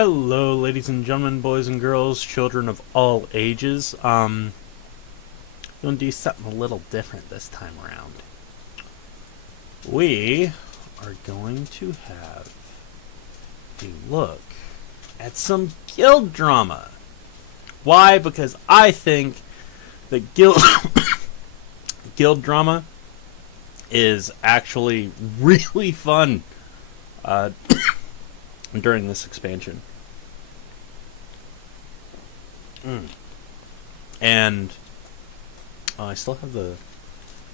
Hello, ladies and gentlemen, boys and girls, children of all ages. Gonna do something a little different this time around. We are going to have a look at some guild drama. Why? Because I think that guild drama is actually really fun during this expansion. And I still have the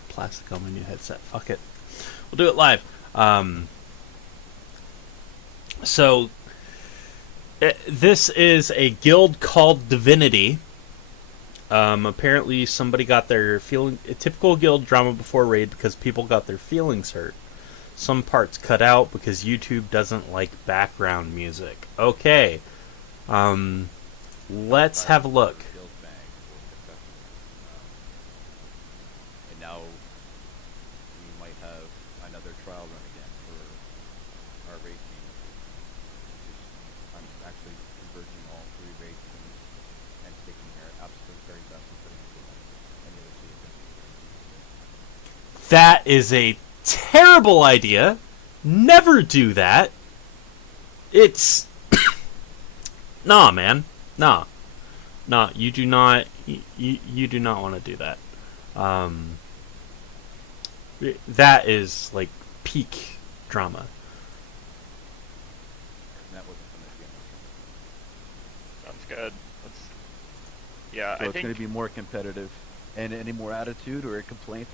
plastic on my new headset. Fuck it. We'll do it live. This is a guild called Divinity. Apparently somebody got their typical guild drama before raid because people got their feelings hurt. Some parts cut out because YouTube doesn't like background music. Okay. Let's have a look. And now we might have another trial run again for our raid team. I'm actually converging all three raid teams and taking their absolute very best and putting it against any other team. That is a terrible idea. Never do that. It's nah, man. Nah, you do not. You do not want to do that. That is like peak drama. And that wasn't from the beginning. Sounds good. Yeah, So I it's think going to be more competitive, and any more attitude or a complaint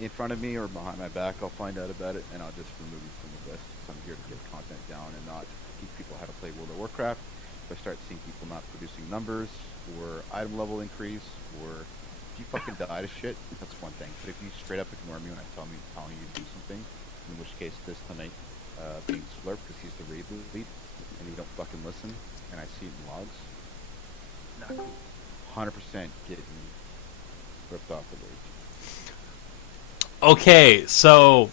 in front of me or behind my back, I'll find out about it, and I'll just remove you from the list. So I'm here to get content down and not teach people how to play World of Warcraft. If I start seeing people not producing numbers, or item level increase, or if you fucking die to shit, that's one thing. But if you straight up ignore me when I telling you to do something, in which case this tonight being Slurp, because he's the raid lead, and you don't fucking listen, and I see it in logs, 100% getting ripped off the raid. Okay, so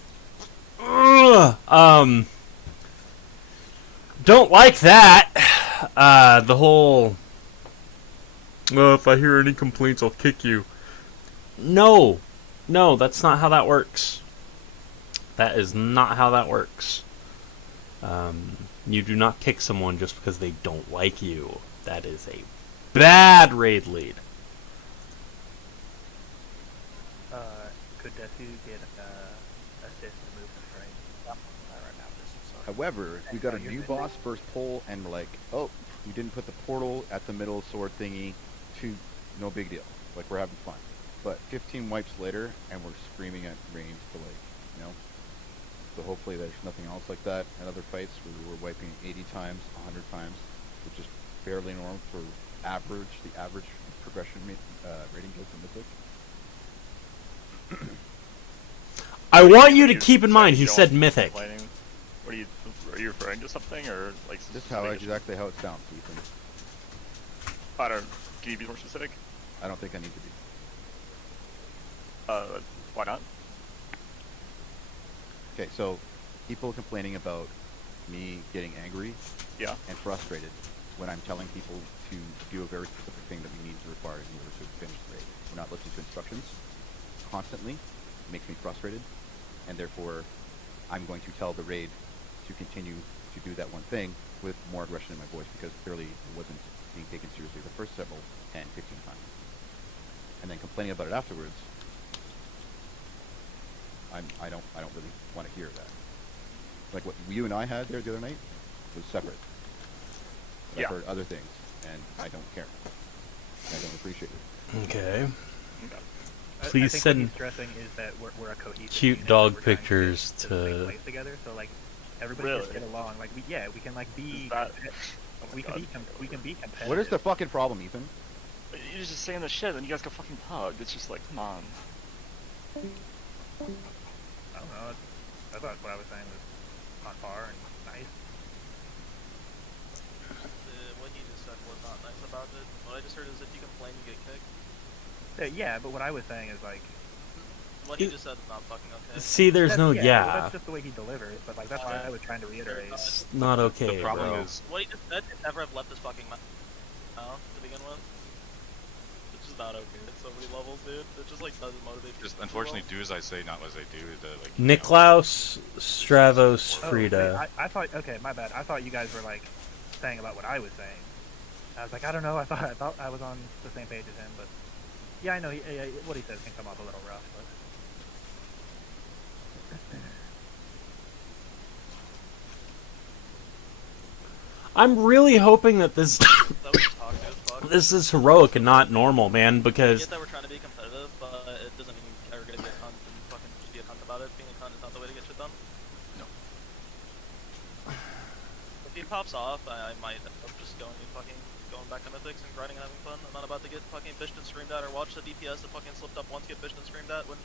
don't like that. The whole if I hear any complaints, I'll kick you. No, that's not how that works. That is not how that works. You do not kick someone just because they don't like you. That is a bad raid lead. Could Deku get assist to move the frame? Right now, However, if we got a new boss first pull and we're like, oh, you didn't put the portal at the middle sword thingy, no big deal. Like, we're having fun. But 15 wipes later, and we're screaming at range to, like, you know? So hopefully there's nothing else like that in other fights where we were wiping 80 times, 100 times, which is fairly normal for the average progression rating goes to Mythic. I want you to keep in mind, he said mythic. What are you referring to something, or like Just exactly how it sounds, Ethan. I don't. Can you be more specific? I don't think I need to be. Why not? Okay, so people complaining about me getting angry Yeah. and frustrated when I'm telling people to do a very specific thing that we need to require in order to finish the raid. We're not listening to instructions constantly. It makes me frustrated, and therefore I'm going to tell the raid to continue to do that one thing with more aggression in my voice, because clearly it wasn't being taken seriously the first several 10, 15 times. And then complaining about it afterwards, I don't really want to hear that. Like what you and I had there the other night was separate. But Yeah. I've heard other things, and I don't care. I don't appreciate it. Okay. Okay. Please I think send what he's stressing is that we're a cohesive cute unit, dog we're trying pictures to to- make plays together. So like everybody Really? just get along. Like we can like be That- we can God. be competitive. What is the fucking problem, Ethan? You're just saying the shit, and you guys got fucking hugged. It's just like, come on. I don't know. I thought what I was saying was on par and nice. What he just said was not nice about it. What I just heard is if you complain, you get kicked. Yeah, but what I was saying is like what he just said is not fucking okay. See, there's no Well, yeah. that's just the way he delivers, but like that's why I was trying to reiterate. It's not okay, The problem bro. is, What he just said could never have left his fucking mouth to begin with. It's just not okay at so many levels, dude. It just like doesn't motivate people. just unfortunately, do as I say, not as I do. The, like, Niklaus, Stravos, Oh, Frida. wait, I thought. Okay, my bad. I thought you guys were like saying about what I was saying. I was like, I don't know. I thought I was on the same page as him, but yeah, I know. What he says can come off a little rough, but. I'm really hoping that this That was just talk to as fuck. this is heroic and not normal, man, I because get that we're trying to be competitive, but it doesn't mean you're gonna be a cunt and fucking just be a cunt about it. Being a cunt is not the way to get shit done. No. If he pops off, I might end up just going back to Mythics and grinding and having fun. I'm not about to get fucking bitched and screamed at or watch the DPS that fucking slipped up once get bitched and screamed at when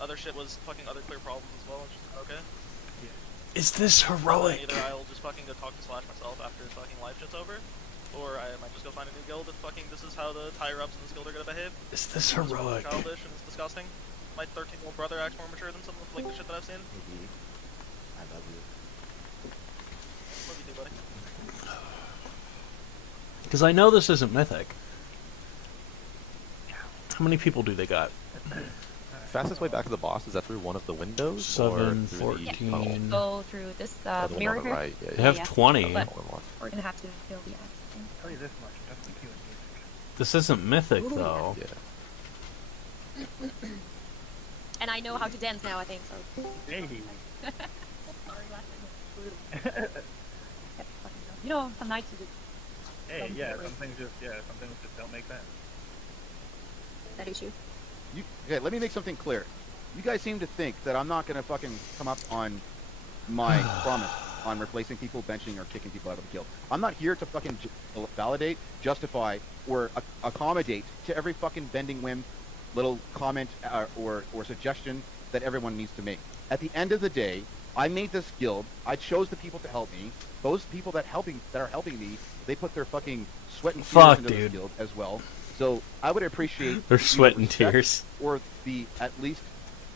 other shit was fucking other clear problems as well. It's just not okay. is this heroic? Either I'll just fucking go talk to Slash myself after his fucking life shit's over, or I might just go find a new guild if fucking this is how the higher ups in this guild are gonna behave. Is this It's just heroic? childish and it's disgusting. My 13-year-old brother acts more mature than some of like the shit that I've seen. I love you. Love you too, buddy. Because I know this isn't mythic. How many people do they got? Fastest way back to the boss, is that through one of the windows? 7, or through the 14. tunnel? Go through this Oh, the one mirror on the here. right. Yeah, They yeah. have yeah. 20. But- One more. We're gonna have to kill the axe. I'll tell you this much: just the Q and music. This isn't mythic, Ooh. though. Yeah. And I know how to dance now, I think, so. Hey. Sorry, last time. You know, some nights you just Hey, yeah, some things just don't make sense. that issue. Okay, let me make something clear. You guys seem to think that I'm not gonna fucking come up on my promise on replacing people, benching, or kicking people out of the guild. I'm not here to fucking validate, justify, or accommodate to every fucking bending whim, little comment or suggestion that everyone needs to make. At the end of the day, I made this guild. I chose the people to help me. Those people that are helping me, they put their fucking sweat and tears Fuck, into this dude. guild as well. So I would appreciate Their the sweat and respect tears. or the at least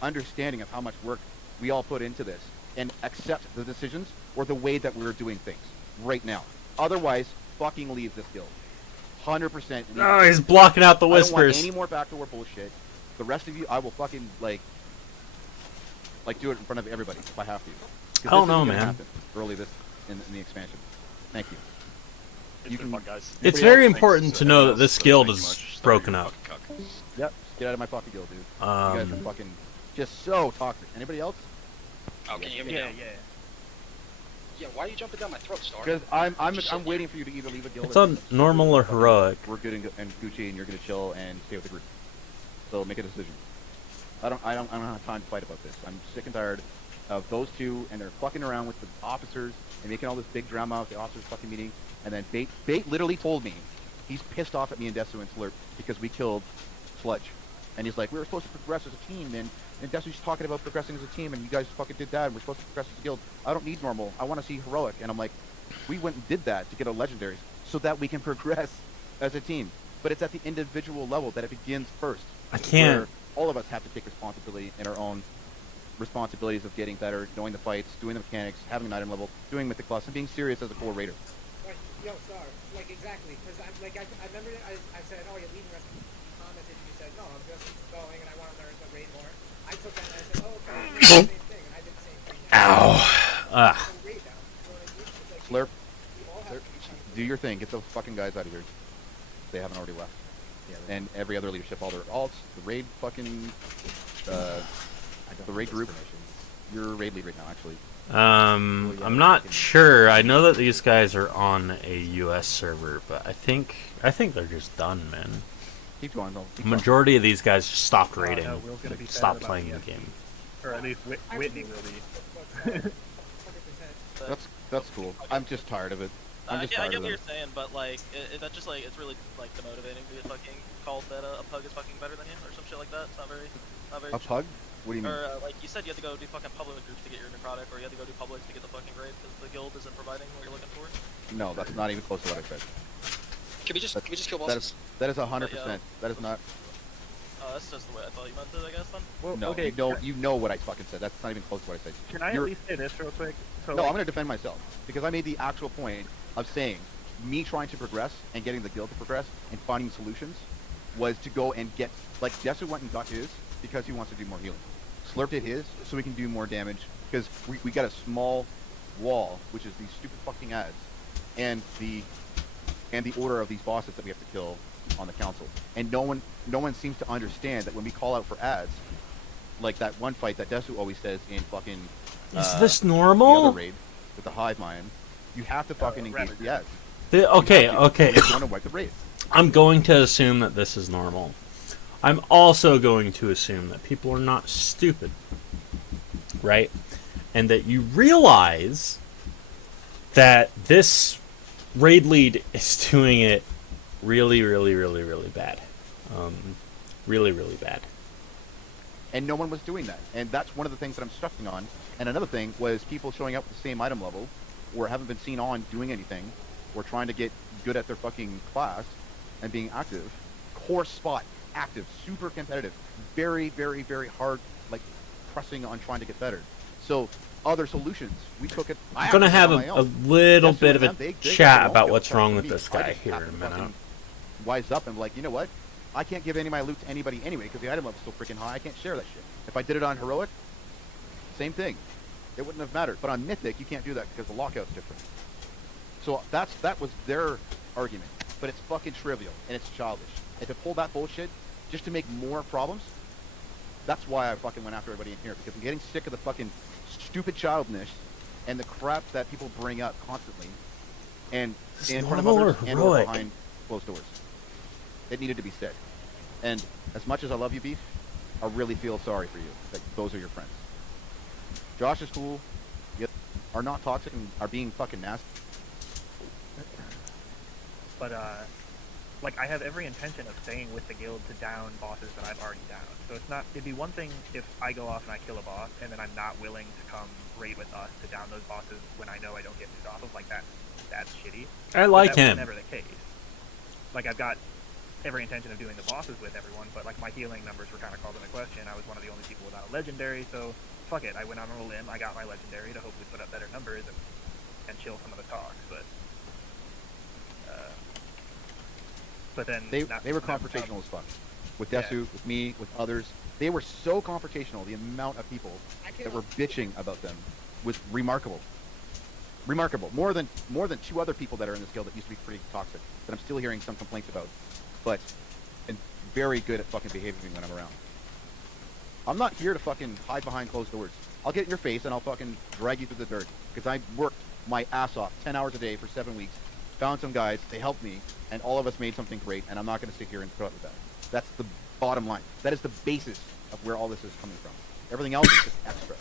understanding of how much work we all put into this, and accept the decisions or the way that we're doing things right now. Otherwise, fucking leave this guild. 100% leave. Oh, he's blocking out the I don't want whispers. any more backdoor bullshit. The rest of you, I will fucking like do it in front of everybody if I have to. 'Cause I don't this know, isn't gonna man. happen early this in the expansion. Thank you. it's You been can- fun, guys. It's Everybody very else important to know that this guild is broken up. Yep. Get out of my fucking guild, dude. You guys are Um, fucking just so toxic. Anybody else? Oh, can you hear me Yeah, now? yeah. Yeah, why are you jumping down my throat, Star? Because I'm waiting for you to either leave a guild. it's or on normal or heroic. We're good and Gucci, and you're gonna chill and stay with the group. So make a decision. I don't have time to fight about this. I'm sick and tired of those two, and they're fucking around with the officers and making all this big drama at the officers fucking meeting. And then Bait literally told me he's pissed off at me and Desu and Slurp because we killed Sludge, and he's like, we were supposed to progress as a team, and Desu's talking about progressing as a team, and you guys fucking did that, and we're supposed to progress as a guild. I don't need normal. I want to see heroic. And I'm like, we went and did that to get our legendaries so that we can progress as a team. But it's at the individual level that it begins first. I can't. Where all of us have to take responsibility in our own responsibilities of getting better, knowing the fights, doing the mechanics, having an item level, doing mythic plus, and being serious as a core raider. Like, yo, Star, like, exactly, because I remember I said, oh, you're leaving recipe. You commented and you said, no, I'm just going and I want to learn to raid more. I took that and I said, oh, okay, I'm doing the same thing, and I did the same thing. Ow. Ah. So raid now, you know what I mean? It's like, Slurp, we all have to be do your thing. Get those fucking guys out of here. They haven't already left. And every other leadership, all their alts, the raid fucking, the raid group. You're raid lead right now, actually. I'm not sure. I know that these guys are on a US server, but I think they're just done, man. Keep going, though. The majority of these guys just stopped Oh, raiding. no, Will's gonna Like, be sad stopped about playing the the game. Or at least Whitney will be. 100%. That's cool. I'm just tired of it. I'm just I tired get of what it. you're saying, but like, that just like, it's really like demotivating to be fucking called that a pug is fucking better than you or some shit like that. It's not very A pug? What do you mean? Or like you said, you had to go do fucking public groups to get your necrotic, or you had to go do public to get the fucking raid because the guild isn't providing what you're looking for. No, that's not even close to what I said. Can we just kill That bosses? is 100%. That is not. That's just the way I thought you meant it, I guess, then. Well, No, okay. you know what I fucking said. That's not even close to what I said. Can I at You're- least say this real quick? So, No, I'm going to defend myself because I made the actual point of saying me trying to progress and getting the guild to progress and finding solutions was to go and get, like, Desu went and got his because he wants to do more healing. Slurp did his so we can do more damage because we got a small wall, which is these stupid fucking ads, and the order of these bosses that we have to kill on the council. And no one seems to understand that when we call out for ads, like that one fight that Desu always says in fucking Is this the normal? other raid with the hive mind, you have to fucking engage the ads. Okay, You okay. want to wipe the raid. I'm going to assume that this is normal. I'm also going to assume that people are not stupid, right? And that you realize that this raid lead is doing it really, really, really, really bad. Really, really bad. And no one was doing that. And that's one of the things that I'm stressing on. And another thing was people showing up with the same item level or haven't been seen on doing anything or trying to get good at their fucking class and being active. Core spot, active, super competitive, very, very, very hard, like pressing on trying to get better. So other solutions, we took it. I'm going to have a little Desu bit and of them, a they chat don't about go what's fuck wrong with with me. this I guy just here in have a to minute. fucking wise up and be like, you know what? I can't give any of my loot to anybody anyway because the item level's so freaking high. I can't share that shit. If I did it on heroic, same thing. It wouldn't have mattered. But on mythic, you can't do that because the lockout's different. So that was their argument. But it's fucking trivial and it's childish. And to pull that bullshit just to make more problems, that's why I fucking went after everybody in here because I'm getting sick of the fucking stupid childness and the crap that people bring up constantly and Is in this front of normal or others and or heroic? behind closed doors. It needed to be said. And as much as I love you, Beef, I really feel sorry for you that those are your friends. Josh is cool, you are not toxic and are being fucking nasty. But like I have every intention of staying with the guild to down bosses that I've already downed. So it's not. It'd be one thing if I go off and I kill a boss and then I'm not willing to come raid with us to down those bosses when I know I don't get moved off of. Like that's shitty. I But like that was him. never the case. Like I've got every intention of doing the bosses with everyone, but like my healing numbers were kind of called into question. I was one of the only people without a legendary, so fuck it. I went out on a limb. I got my legendary to hopefully put up better numbers and chill some of the talks. But then They were not- confrontational as fuck. With Yeah. Desu, with me, with others. They were so confrontational. The amount of people I that came were up, bitching about them was remarkable. Remarkable. More than two other people that are in this guild that used to be pretty toxic that I'm still hearing some complaints about. But and very good at fucking behaving when I'm around. I'm not here to fucking hide behind closed doors. I'll get in your face and I'll fucking drag you through the dirt because I worked my ass off 10 hours a day for 7 weeks. Found some guys, they helped me, and all of us made something great, and I'm not going to sit here and put up with that. That's the bottom line. That is the basis of where all this is coming from. Everything else is just extra.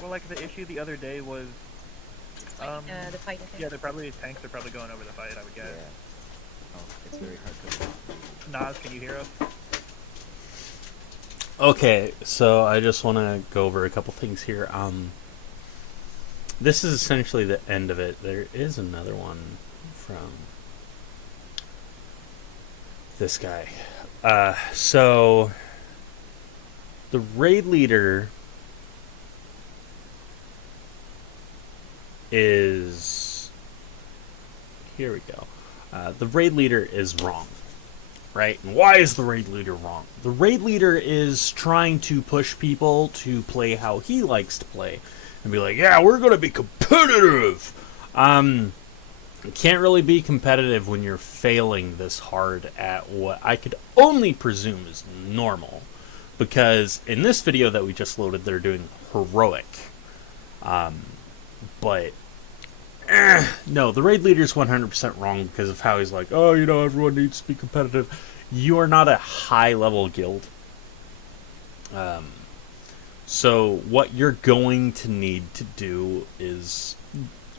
Well, like the issue the other day was, The fight, I think. yeah, tanks are probably going over the fight. I would guess. Oh, it's very hard to... Nas, can you hear us? Okay, so I just want to go over a couple things here. This is essentially the end of it. There is another one from this guy. So the raid leader is... Here we go. The raid leader is wrong. Right? And why is the raid leader wrong? The raid leader is trying to push people to play how he likes to play. And be like, yeah, we're going to be competitive! You can't really be competitive when you're failing this hard at what I could only presume is normal. Because in this video that we just loaded, they're doing heroic. But... no, the raid leader's 100% wrong because of how he's like, oh, you know, everyone needs to be competitive. You are not a high-level guild. So what you're going to need to do is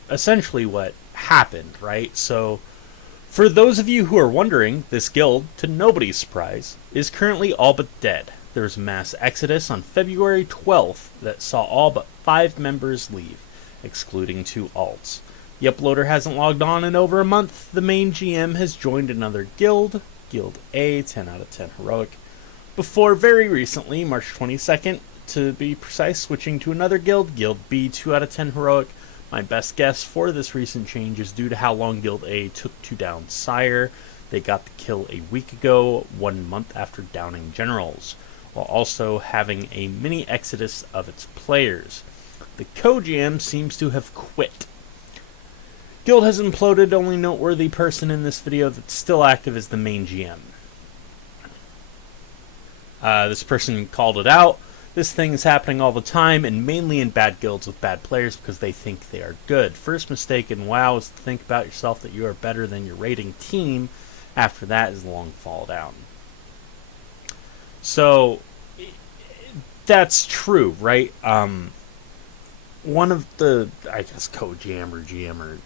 essentially what happened, right? So for those of you who are wondering, this guild, to nobody's surprise, is currently all but dead. There's a mass exodus on February 12th that saw all but 5 members leave, excluding 2 alts. The uploader hasn't logged on in over a month. The main GM has joined another guild, Guild A, 10 out of 10 heroic. before very recently, March 22nd, to be precise, switching to another guild, Guild B 2 out of 10 heroic. My best guess for this recent change is due to how long Guild A took to down Sire. They got the kill a week ago, 1 month after downing Generals, while also having a mini exodus of its players. The co-GM seems to have quit. Guild has imploded, only noteworthy person in this video that's still active is the main GM. This person called it out. This thing is happening all the time, and mainly in bad guilds with bad players because they think they are good. First mistake in WoW is to think about yourself that you are better than your raiding team. After that is a long fall down. So, that's true, right? One of the, I guess, co-GM or GM or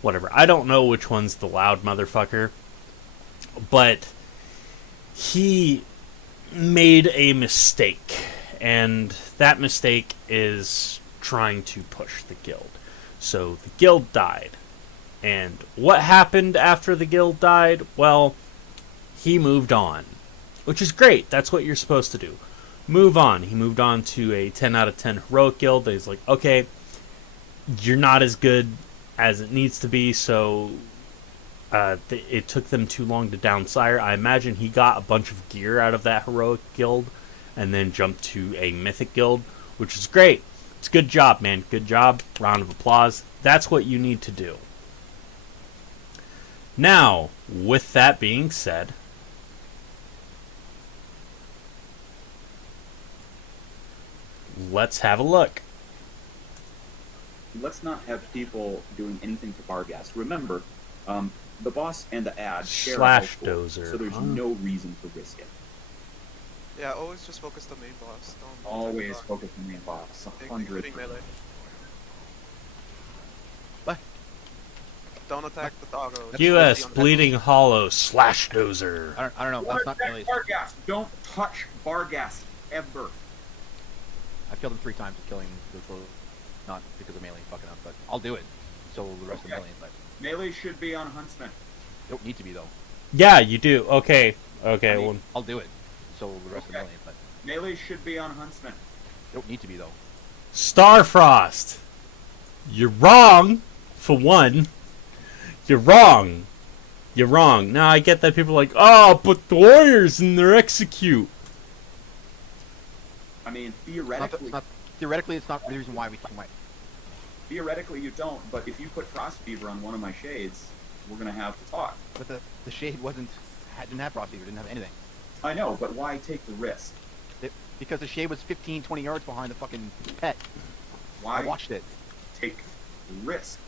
whatever, I don't know which one's the loud motherfucker, but he made a mistake. And that mistake is trying to push the guild. So the guild died. And what happened after the guild died? Well, he moved on. Which is great. That's what you're supposed to do. Move on. He moved on to a 10 out of 10 heroic guild. He's like, okay, you're not as good as it needs to be, so it took them too long to down Sire. I imagine he got a bunch of gear out of that heroic guild and then jumped to a mythic guild, which is great. It's a good job, man. Good job. Round of applause. That's what you need to do. Now, with that being said, let's have a look. Let's not have people doing anything to Barghast. Remember, the boss and the ad share a Slash health pool, dozer. so there's no reason to risk it. Yeah, always just focus the main boss. Don't Always focus on the main boss. 100. including melee. What? Don't attack the doggo. US Bleeding Hollow Slash Dozer. I don't know. That's not melee. Barghast. Don't touch Barghast ever. I've killed him 3 times with killing the clothes. Not because of melee fucking up, but I'll do it. So the rest of the melee, but Melee should be on Huntsman. you don't need to be though. Yeah, you do. Okay. Okay. I mean, Well, I'll do it. So the rest of the Okay. melee, but Melee should be on Huntsman. you don't need to be though. Starfrost. You're wrong. For one, you're wrong. You're wrong. Now I get that people are like, oh, but the warriors and their execute. I mean, Theoretically, it's not the reason why we might. theoretically you don't, but if you put Frost Fever on one of my shades, we're gonna have to talk. But the shade didn't have frost fever, didn't have anything. I know, but why take the risk? Because the shade was 15, 20 yards behind the fucking pet. Why I watched it. take the risk?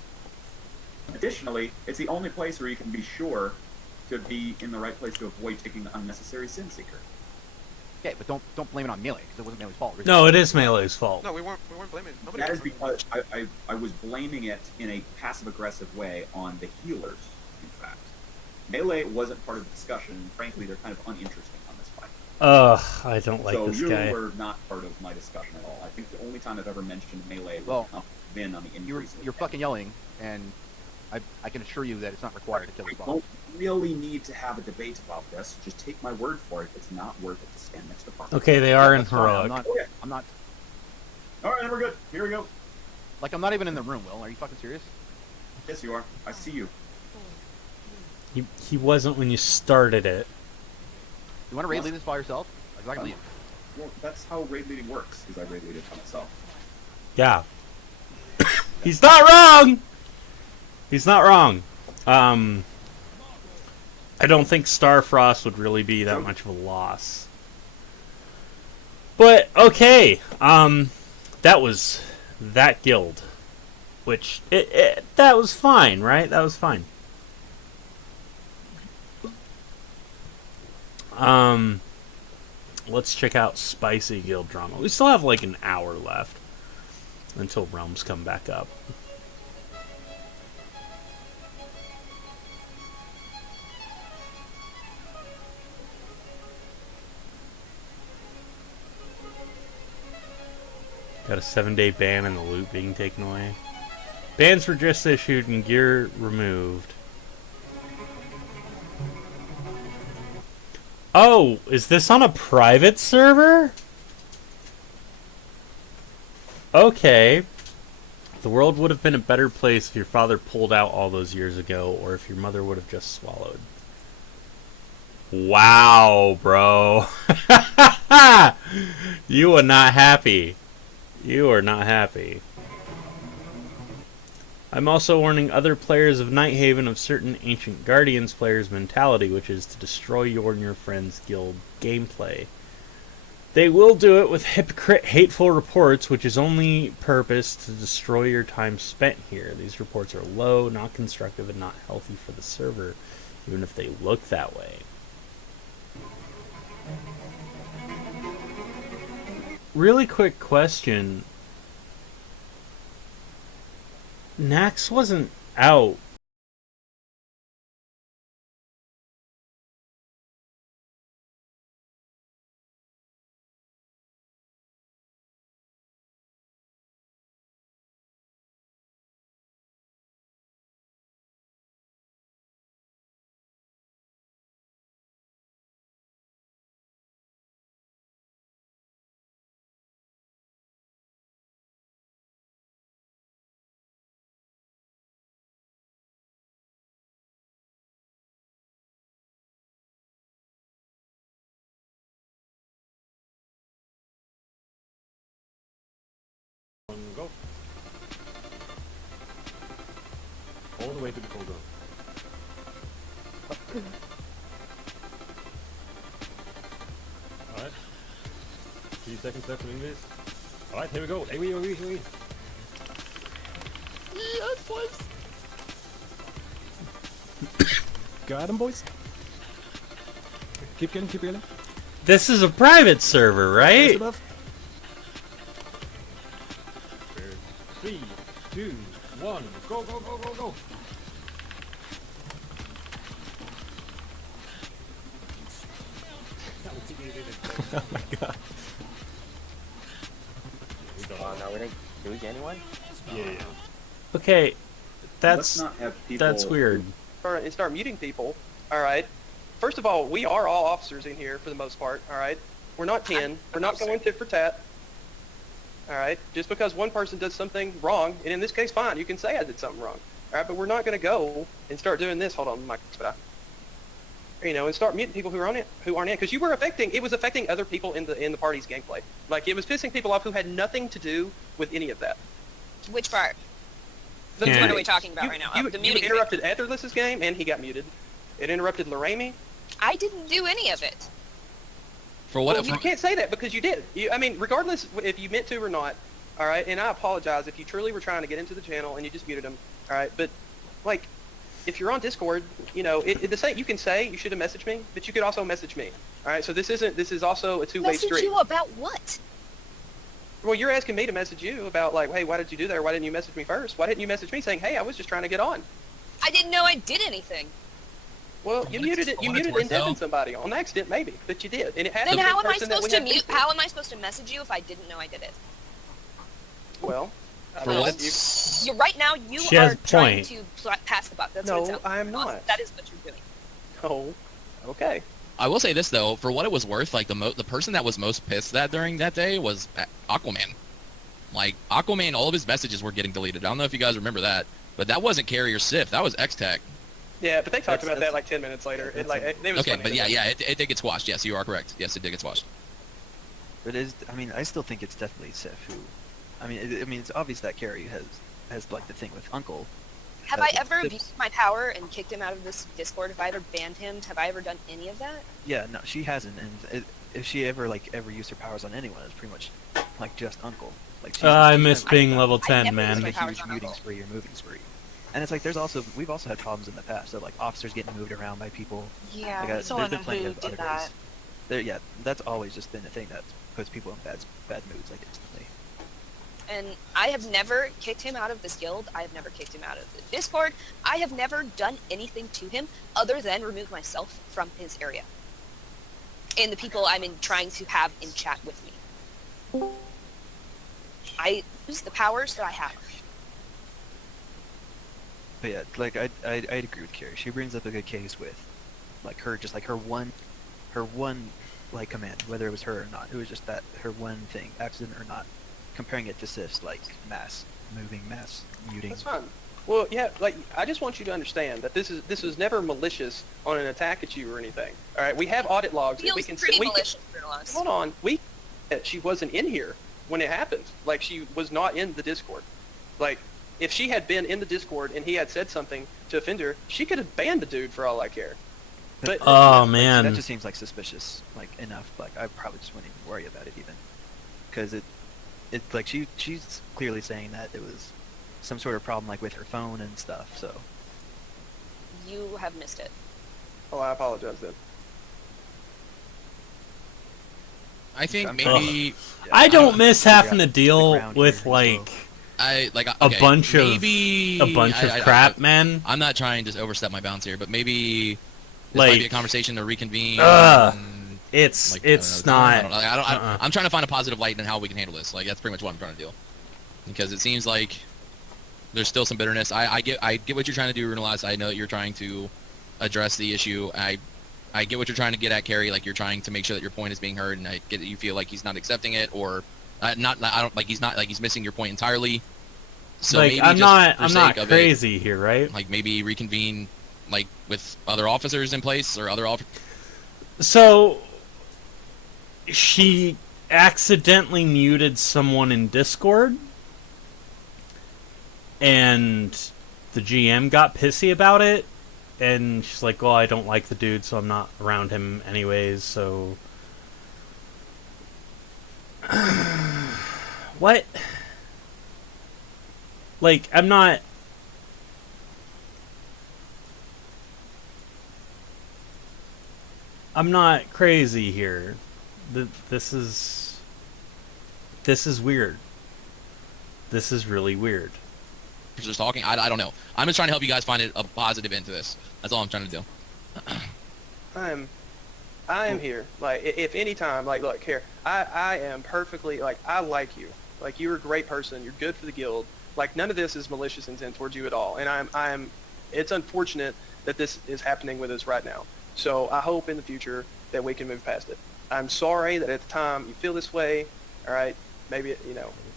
Additionally, it's the only place where you can be sure to be in the right place to avoid taking the unnecessary Sin Seeker. Okay, but don't blame it on melee, because it wasn't melee's fault. Really. No, it is Melee's fault. No, we weren't blaming. Nobody That was is because I was blaming it in a passive-aggressive way on the healers, in fact. Melee wasn't part of the discussion, and frankly, they're kind of uninteresting on this fight. Ugh, I don't like So this you guy. were not part of my discussion at all. I think the only time I've ever mentioned Melee Well, was been on the increase. You're fucking yelling, and I can assure you that it's not required to kill We this boss. don't really need to have a debate about this. Just take my word for it. It's not worth it to stand next to Parker. Okay, they are in That's fine, heroic. I'm not. All right, then we're good. Here we go. Like, I'm not even in the room, Will. Are you fucking serious? Yes, you are. I see you. He wasn't when you started it. You want to raid lead this by yourself? Like, I can leave. Well, that's how raid leading works, because I raid leaded by myself. Yeah. He's not wrong! He's not wrong. I don't think Starfrost would really be that much of a loss. But, okay. That was that guild. Which, that was fine, right? That was fine. Let's check out Spicy Guild Drama. We still have like an hour left until Realms come back up. Got a 7-day ban and the loot being taken away. Bans were just issued and gear removed. Oh, is this on a private server? Okay. The world would have been a better place if your father pulled out all those years ago, or if your mother would have just swallowed. Wow, bro. You are not happy. You are not happy. I'm also warning other players of Nighthaven of certain Ancient Guardians players' mentality, which is to destroy your and your friends' guild gameplay. They will do it with hypocrite, hateful reports, which is only purpose to destroy your time spent here. These reports are low, not constructive, and not healthy for the server, even if they look that way. Really quick question. Nax wasn't out. Go. All the way to the cold. Alright. 3 seconds left in English. Alright, here we go. Away. Yes, boys. Got him, boys. Keep getting. This is a private server, right? Above. 3, 2, 1, go. Oh my god. No, we didn't. Do we get anyone? Yeah. Okay, Let's not have people that's weird. Start muting people. All right. First of all, we are all officers in here for the most part. All right. We're not 10. We're not going tit for tat. All right. Just because one person does something wrong, and in this case, fine, you can say I did something wrong. All right. But we're not going to go and start doing this. Hold on, Mike. And start muting people who aren't in, because you were it was affecting other people in the party's gameplay. Like it was pissing people off who had nothing to do with any of that. Which part? Yeah. What are we talking about right now? You The muting thing. interrupted Etherless's game, and he got muted. It interrupted Lorami. I didn't do any of it. For what? Well, you can't say that because you did. I mean, regardless if you meant to or not. All right, and I apologize if you truly were trying to get into the channel and you just muted him. All right, but like, if you're on Discord, the same you can say you should have messaged me, but you could also message me. All right, so this is also a two-way street. Message you about what? Well, you're asking me to message you about like, hey, why did you do that? Or why didn't you message me first? Why didn't you message me saying, hey, I was just trying to get on? I didn't know I did anything. Well, you muted it. You muted and deafened somebody on accident, maybe, but you did, and it had Then to be how the am I person that we supposed to had mute? beef with. How am I supposed to message you if I didn't know I did it? Well, I For don't know, what? Right now, you She has are a trying point. to pass the buck. That's No, what it sounds like. I am not. That is what you're doing. Oh, okay. I will say this though, for what it was worth, like the person that was most pissed during that day was Aquaman. Like Aquaman, all of his messages were getting deleted. I don't know if you guys remember that, but that wasn't Carrier Sif. That was X-Tech. Yeah, but they talked about That's- that like 10 minutes later. It was Okay, funny but to yeah, me. it did get squashed. Yes, you are correct. Yes, it did get squashed. But I still think it's definitely Sif who. It's obvious that Carrie has like the thing with Uncle. Have Uh, I ever the- abused my power and kicked him out of this Discord? Have I ever banned him? Have I ever done any of that? Yeah, no, she hasn't, and if she ever used her powers on anyone, it's pretty much like just Uncle. Like I she's miss never being done level I 10, never man. used a my powers huge on muting Uncle. spree or moving spree. And it's like we've also had problems in the past of like officers getting moved around by people. Yeah, Like, we there's saw been them plenty who of did other that. ways. That's always just been a thing that puts people in bad moods like instantly. And I have never kicked him out of this guild. I have never kicked him out of the Discord. I have never done anything to him other than remove myself from his area. And the people I'm trying to have in chat with me. I use the powers that I have. But yeah, like I'd agree with Carrie. She brings up a good case with, like her one her one like command, whether it was her or not. It was just that her one thing, accident or not. Comparing it to Sif's like mass moving, mass muting. That's fine. Well, yeah, like I just want you to understand that this was never malicious on an attack at you or anything. All right, we have audit logs that we can pretty we malicious, Brutalus. hold on. She wasn't in here when it happened. Like she was not in the Discord. Like if she had been in the Discord and he had said something to offend her, she could have banned the dude for all I care. But Oh, like, man. that just seems like suspicious, like enough. Like I probably just wouldn't even worry about it even, because it's like she's clearly saying that it was some sort of problem like with her phone and stuff. So You have missed it. oh, I apologize then. I think I'm maybe I don't miss figure having out to the deal ground with here as well. like okay, a bunch maybe, of crap, man. I'm not trying to overstep my bounds here, but maybe this might be a conversation to reconvene. It's like, it's I not. don't know. I'm trying to find a positive light in how we can handle this. Like that's pretty much what I'm trying to do, because it seems like there's still some bitterness. I get what you're trying to do, Runelaz. I know that you're trying to address the issue. I get what you're trying to get at, Carrie. Like you're trying to make sure that your point is being heard, and I get that you feel like he's not accepting it, or not. I don't like he's missing your point entirely. So like maybe I'm just not crazy here, right? Like maybe reconvene, like with other officers in place or other So she accidentally muted someone in Discord, and the GM got pissy about it, and she's like, well, I don't like the dude, so I'm not around him anyways, so... What? Like, I'm not... I'm not crazy here. This is weird. This is really weird. Just talking. I don't know. I'm just trying to help you guys find a positive into this. That's all I'm trying to do. I am here. Like if any time, like look here, I am perfectly like I like you. Like you're a great person. You're good for the guild. Like none of this is malicious intent towards you at all. And I'm. It's unfortunate that this is happening with us right now. So I hope in the future that we can move past it. I'm sorry that at the time you feel this way. All right, maybe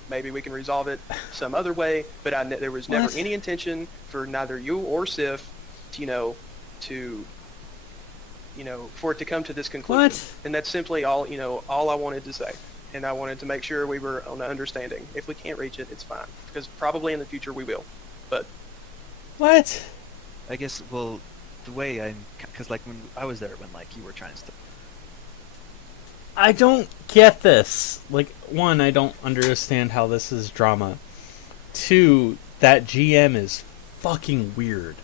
maybe we can resolve it some other way. But there was never any intention for neither you or Sif, for it to come to this conclusion. What? And that's simply all all I wanted to say. And I wanted to make sure we were on an understanding. If we can't reach it, it's fine, because probably in the future we will. But what? I guess the way because like when I was there when like you were trying to. I don't get this. Like, one, I don't understand how this is drama. Two, that GM is fucking weird.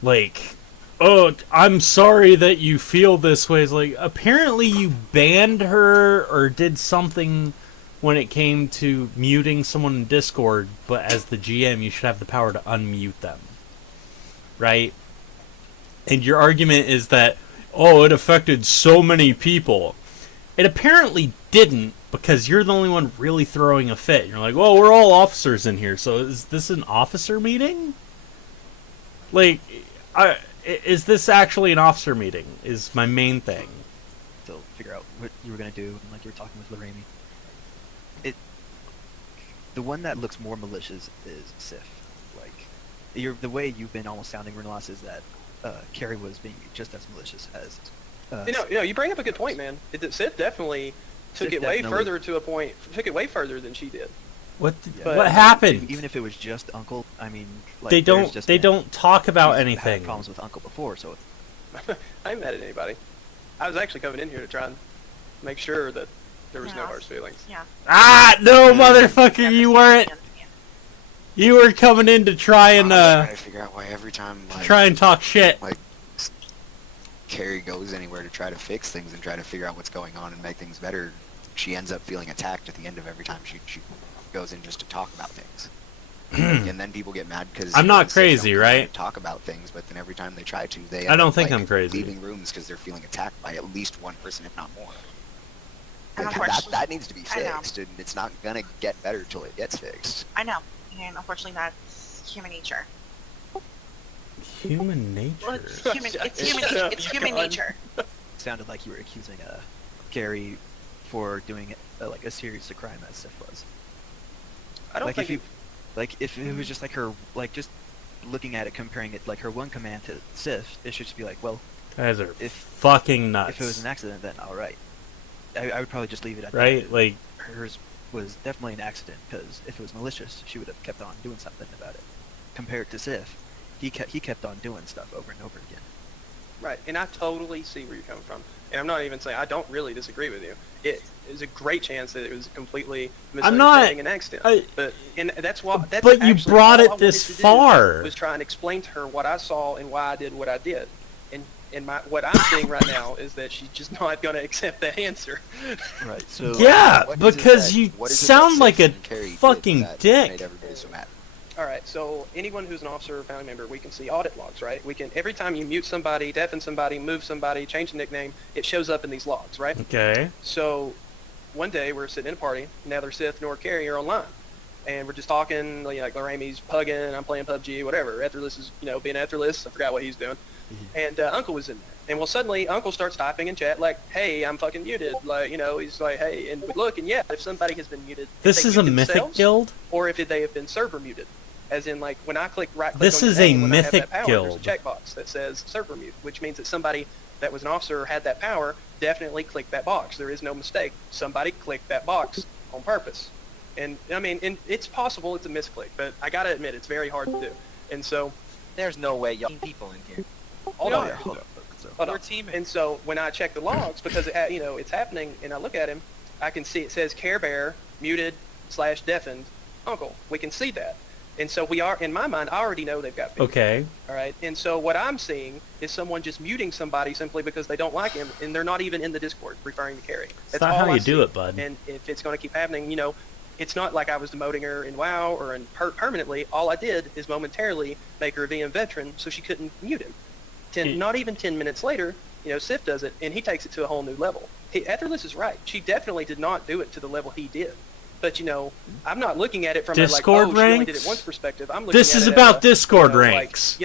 Like, oh, I'm sorry that you feel this way. It's like, apparently you banned her or did something when it came to muting someone in Discord, but as the GM, you should have the power to unmute them. Right? And your argument is that, oh, it affected so many people. It apparently didn't, because you're the only one really throwing a fit. You're like, well, we're all officers in here, so is this an officer meeting? Like, is this actually an officer meeting, is my main thing. To figure out what you were going to do, and like you were talking with Lorraine. The one that looks more malicious is Sif. Like, the way you've been almost sounding, Renalas, is that Carrie was being just as malicious as. You bring up a good point, man. Sif definitely took it way further to a point. Took it way further than she did. What happened? Even if it was just Uncle, I mean, like, they don't talk about anything. Had problems with Uncle before, so. I ain't mad at anybody. I was actually coming in here to try and make sure that there was no harsh feelings. Yeah. Ah, no, motherfucker, you weren't. You were coming in to try and trying to figure out why every time try and talk shit. Like Carrie goes anywhere to try to fix things and try to figure out what's going on and make things better, she ends up feeling attacked at the end of every time she goes in just to talk about things. And then people get mad because I'm not crazy, right? Talk about things, but then every time they try to, they I don't think I'm crazy. Leaving rooms because they're feeling attacked by at least one person, if not more. And That needs to be fixed, and it's not gonna get better till it gets fixed. I know, and unfortunately, that's human nature. Human nature. Well, it's human nature. sounded like you were accusing Gary for doing like a serious crime as Sif was. I don't Like think if you, like if it was just like her, like just looking at it, comparing it like her one command to Sif, it should just be like, well, Guys are if fucking nuts. if it was an accident, then all right. I would probably just leave it at Right? that. Like, Hers was definitely an accident, because if it was malicious, she would have kept on doing something about it. Compared to Sif, he kept on doing stuff over and over again. Right, and I totally see where you're coming from. And I'm not even saying I don't really disagree with you. It is a great chance that it was completely I'm not- misunderstanding and accident. And that's why. That's but you actually brought all it I this wanted to do far. Was try and explain to her what I saw and why I did what I did. And what I'm seeing right now is that she's just not going to accept that answer. Right. So yeah, What is it because that- you what is it that sound like a Sif and Carrie did fucking that dick. made everybody so mad? All right, so anyone who's an officer or family member, we can see audit logs, right? We can, every time you mute somebody, deafen somebody, move somebody, change the nickname, it shows up in these logs, right? Okay. So one day we're sitting in a party, neither Sith nor Carrie are online. And we're just talking, like Laramie's pugging, I'm playing PUBG, whatever. Etherless is, being Etherless, I forgot what he's doing. And Uncle was in there. And well, suddenly Uncle starts typing in chat like, hey, I'm fucking muted. Like, he's like, hey, and we look, and yeah, if somebody has been muted. if This they is a mute mythic themselves, guild? Or if they have been server muted. As in, like, when I click right-click This on your is a name, when I have mythic that power, guild. there's a checkbox that says server mute, which means that somebody that was an officer or had that power definitely clicked that box. There is no mistake. Somebody clicked that box on purpose. And, I mean, and it's possible it's a misclick, but I gotta admit, it's very hard to do. And so... There's no way y'all people in here. Hold Oh, on. yeah, hold on. Hold on. And so when I check the logs, because it's happening, and I look at him, I can see it says Care Bear muted / deafened Uncle. We can see that, and so we are in my mind. I already know they've got beef. Okay. All right, and so what I'm seeing is someone just muting somebody simply because they don't like him, and they're not even in the Discord referring to Carrie. That's not how all I you do see. it, bud. And if it's going to keep happening, it's not like I was demoting her in WoW or in permanently. All I did is momentarily make her a VM veteran so she couldn't mute him. Not even 10 minutes later, Sif does it, and he takes it to a whole new level. Etherless is right. She definitely did not do it to the level he did. But, I'm not looking at it from Discord a, like, oh, she only did ranks? it once perspective. I'm looking This at is it about as Discord like, ranks.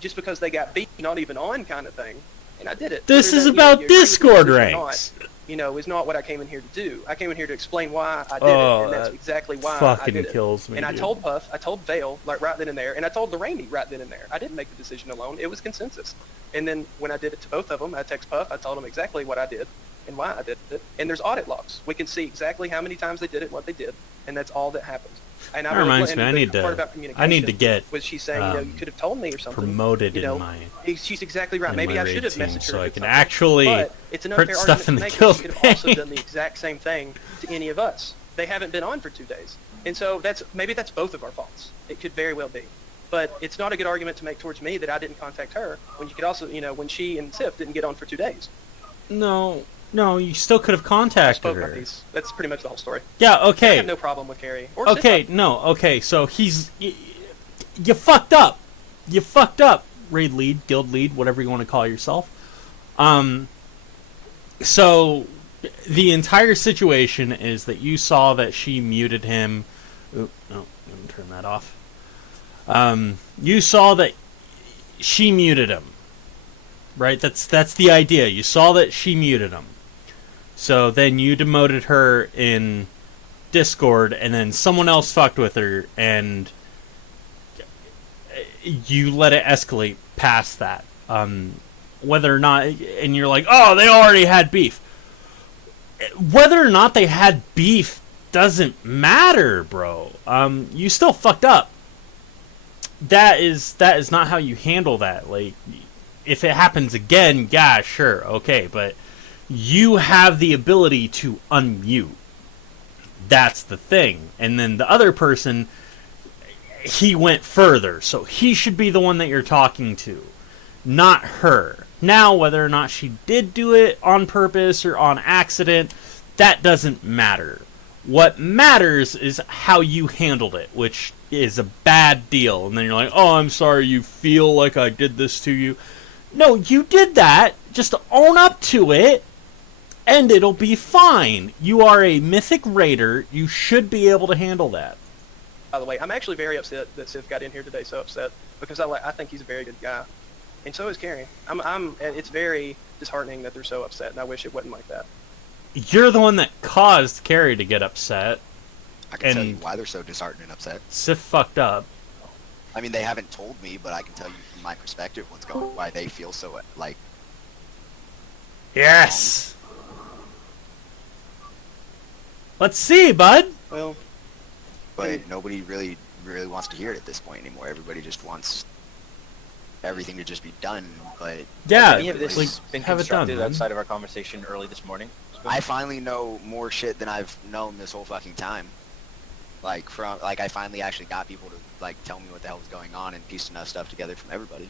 just because they got beat, not even on kind of thing. And I did it. This Whether is that, about you agree with Discord me or ranks. Not, is not what I came in here to do. I came in here to explain why I did Oh, it, and that's that exactly why I fucking did it. kills me, And I dude. told Puff, I told Vale, like right then and there, and I told Laramie right then and there. I didn't make the decision alone. It was consensus. And then when I did it to both of them, I text Puff, I told him exactly what I did and why I did it. And there's audit logs. We can see exactly how many times they did it, what they did, and that's all that happened. And That reminds and me, I the need part to- about I need to communication get, was she saying, you could have told me or something. promoted in my She's exactly right. in Maybe my I should raid have team, messaged her. so I if can something. actually But it's an put unfair stuff in argument the to make guild that she could have also page. done the exact same thing to any of us. They haven't been on for 2 days, and so maybe that's both of our faults. It could very well be, but it's not a good argument to make towards me that I didn't contact her when you could also, when she and Sif didn't get on for 2 days. No, you still could have contacted Spoke my her. piece. That's pretty much the whole story. Yeah, I okay. have no problem with Carrie. Or Okay, Sif. no, okay, so you fucked up. You fucked up, raid lead, guild lead, whatever you want to call yourself. So the entire situation is that you saw that she muted him. Oop, no, let me turn that off. You saw that she muted him. Right? That's the idea. You saw that she muted him. So then you demoted her in Discord, and then someone else fucked with her, and you let it escalate past that. Whether or not, and you're like, oh, they already had beef. Whether or not they had beef doesn't matter, bro. You still fucked up. That is not how you handle that. Like, if it happens again, yeah, sure, okay, but you have the ability to unmute. That's the thing. And then the other person, he went further, so he should be the one that you're talking to, not her. Now, whether or not she did do it on purpose or on accident, that doesn't matter. What matters is how you handled it, which is a bad deal. And then you're like, oh, I'm sorry, you feel like I did this to you. No, you did that. Just own up to it, and it'll be fine. You are a mythic raider. You should be able to handle that. By the way, I'm actually very upset that Sif got in here today. So upset because I think he's a very good guy. And so is Carrie. It's very disheartening that they're so upset, and I wish it wasn't like that. You're the one that caused Carrie to get upset. I can tell you why they're so disheartened and upset. Sif fucked up. I mean, they haven't told me, but I can tell you from my perspective why they feel so, like... Yes! Let's see, bud! Well... But nobody really wants to hear it at this point anymore. Everybody just wants everything to just be done, but... Yeah, Has any of this like, been have it done, constructed man. outside of our conversation early this morning? I finally know more shit than I've known this whole fucking time. I finally actually got people to, like, tell me what the hell was going on and pieced enough stuff together from everybody.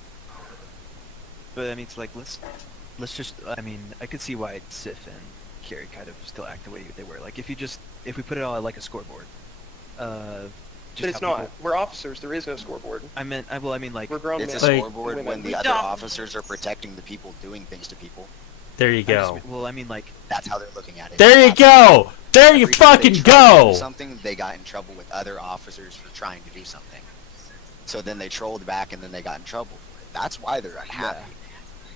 But I mean, it's like let's just. I mean, I could see why Sif and Carrie kind of still act the way they were. Like if we put it all like a scoreboard. But it's not. We're officers. There is no scoreboard. I mean, like we're grown it's men. a scoreboard when the other officers are protecting the people doing things to people. There you go. Well, I mean, like that's how they're looking at it. There you go. There you fucking go. Something they got in trouble with other officers for trying to do something. So then they trolled back and then they got in trouble for it. That's why they're unhappy.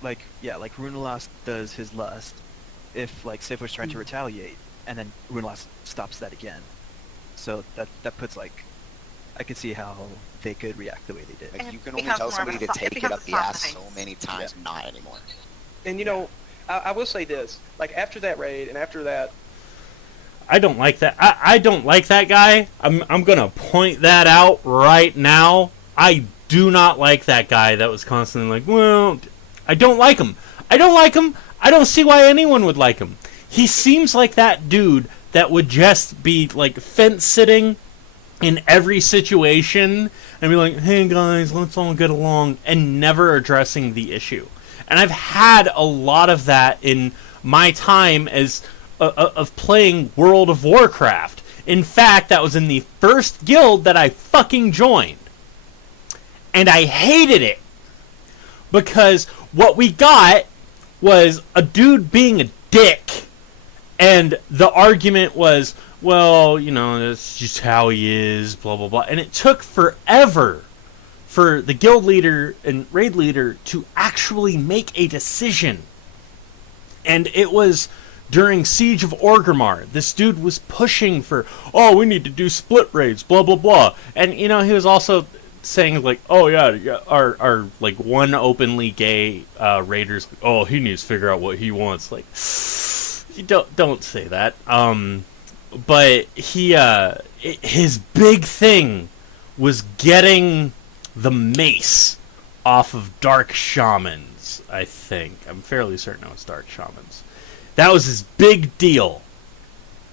Like Runelast does his lust. If like Sif was trying to retaliate, and then Runelast stops that again. So that puts like, I could see how they could react the way they did. Like you can only tell somebody to take it up the ass so many times, not anymore. And you know, I will say this: like after that raid and after that, I don't like that. I don't like that guy. I'm gonna point that out right now. I do not like that guy that was constantly like, well, I don't like him. I don't like him. I don't see why anyone would like him. He seems like that dude that would just be like fence sitting in every situation and be like, hey guys, let's all get along, and never addressing the issue. And I've had a lot of that in my time as of playing World of Warcraft. In fact, that was in the first guild that I fucking joined. And I hated it. Because what we got was a dude being a dick. And the argument was, well, you know, that's just how he is, blah, blah, blah. And it took forever for the guild leader and raid leader to actually make a decision. And it was during Siege of Orgrimmar. This dude was pushing for, oh, we need to do split raids, blah, blah, blah. And, you know, he was also saying, like, oh, yeah, our like, one openly gay raiders, like, oh, he needs to figure out what he wants. Like, you don't say that. But he, his big thing was getting the mace off of Dark Shamans, I think. I'm fairly certain it was Dark Shamans. That was his big deal.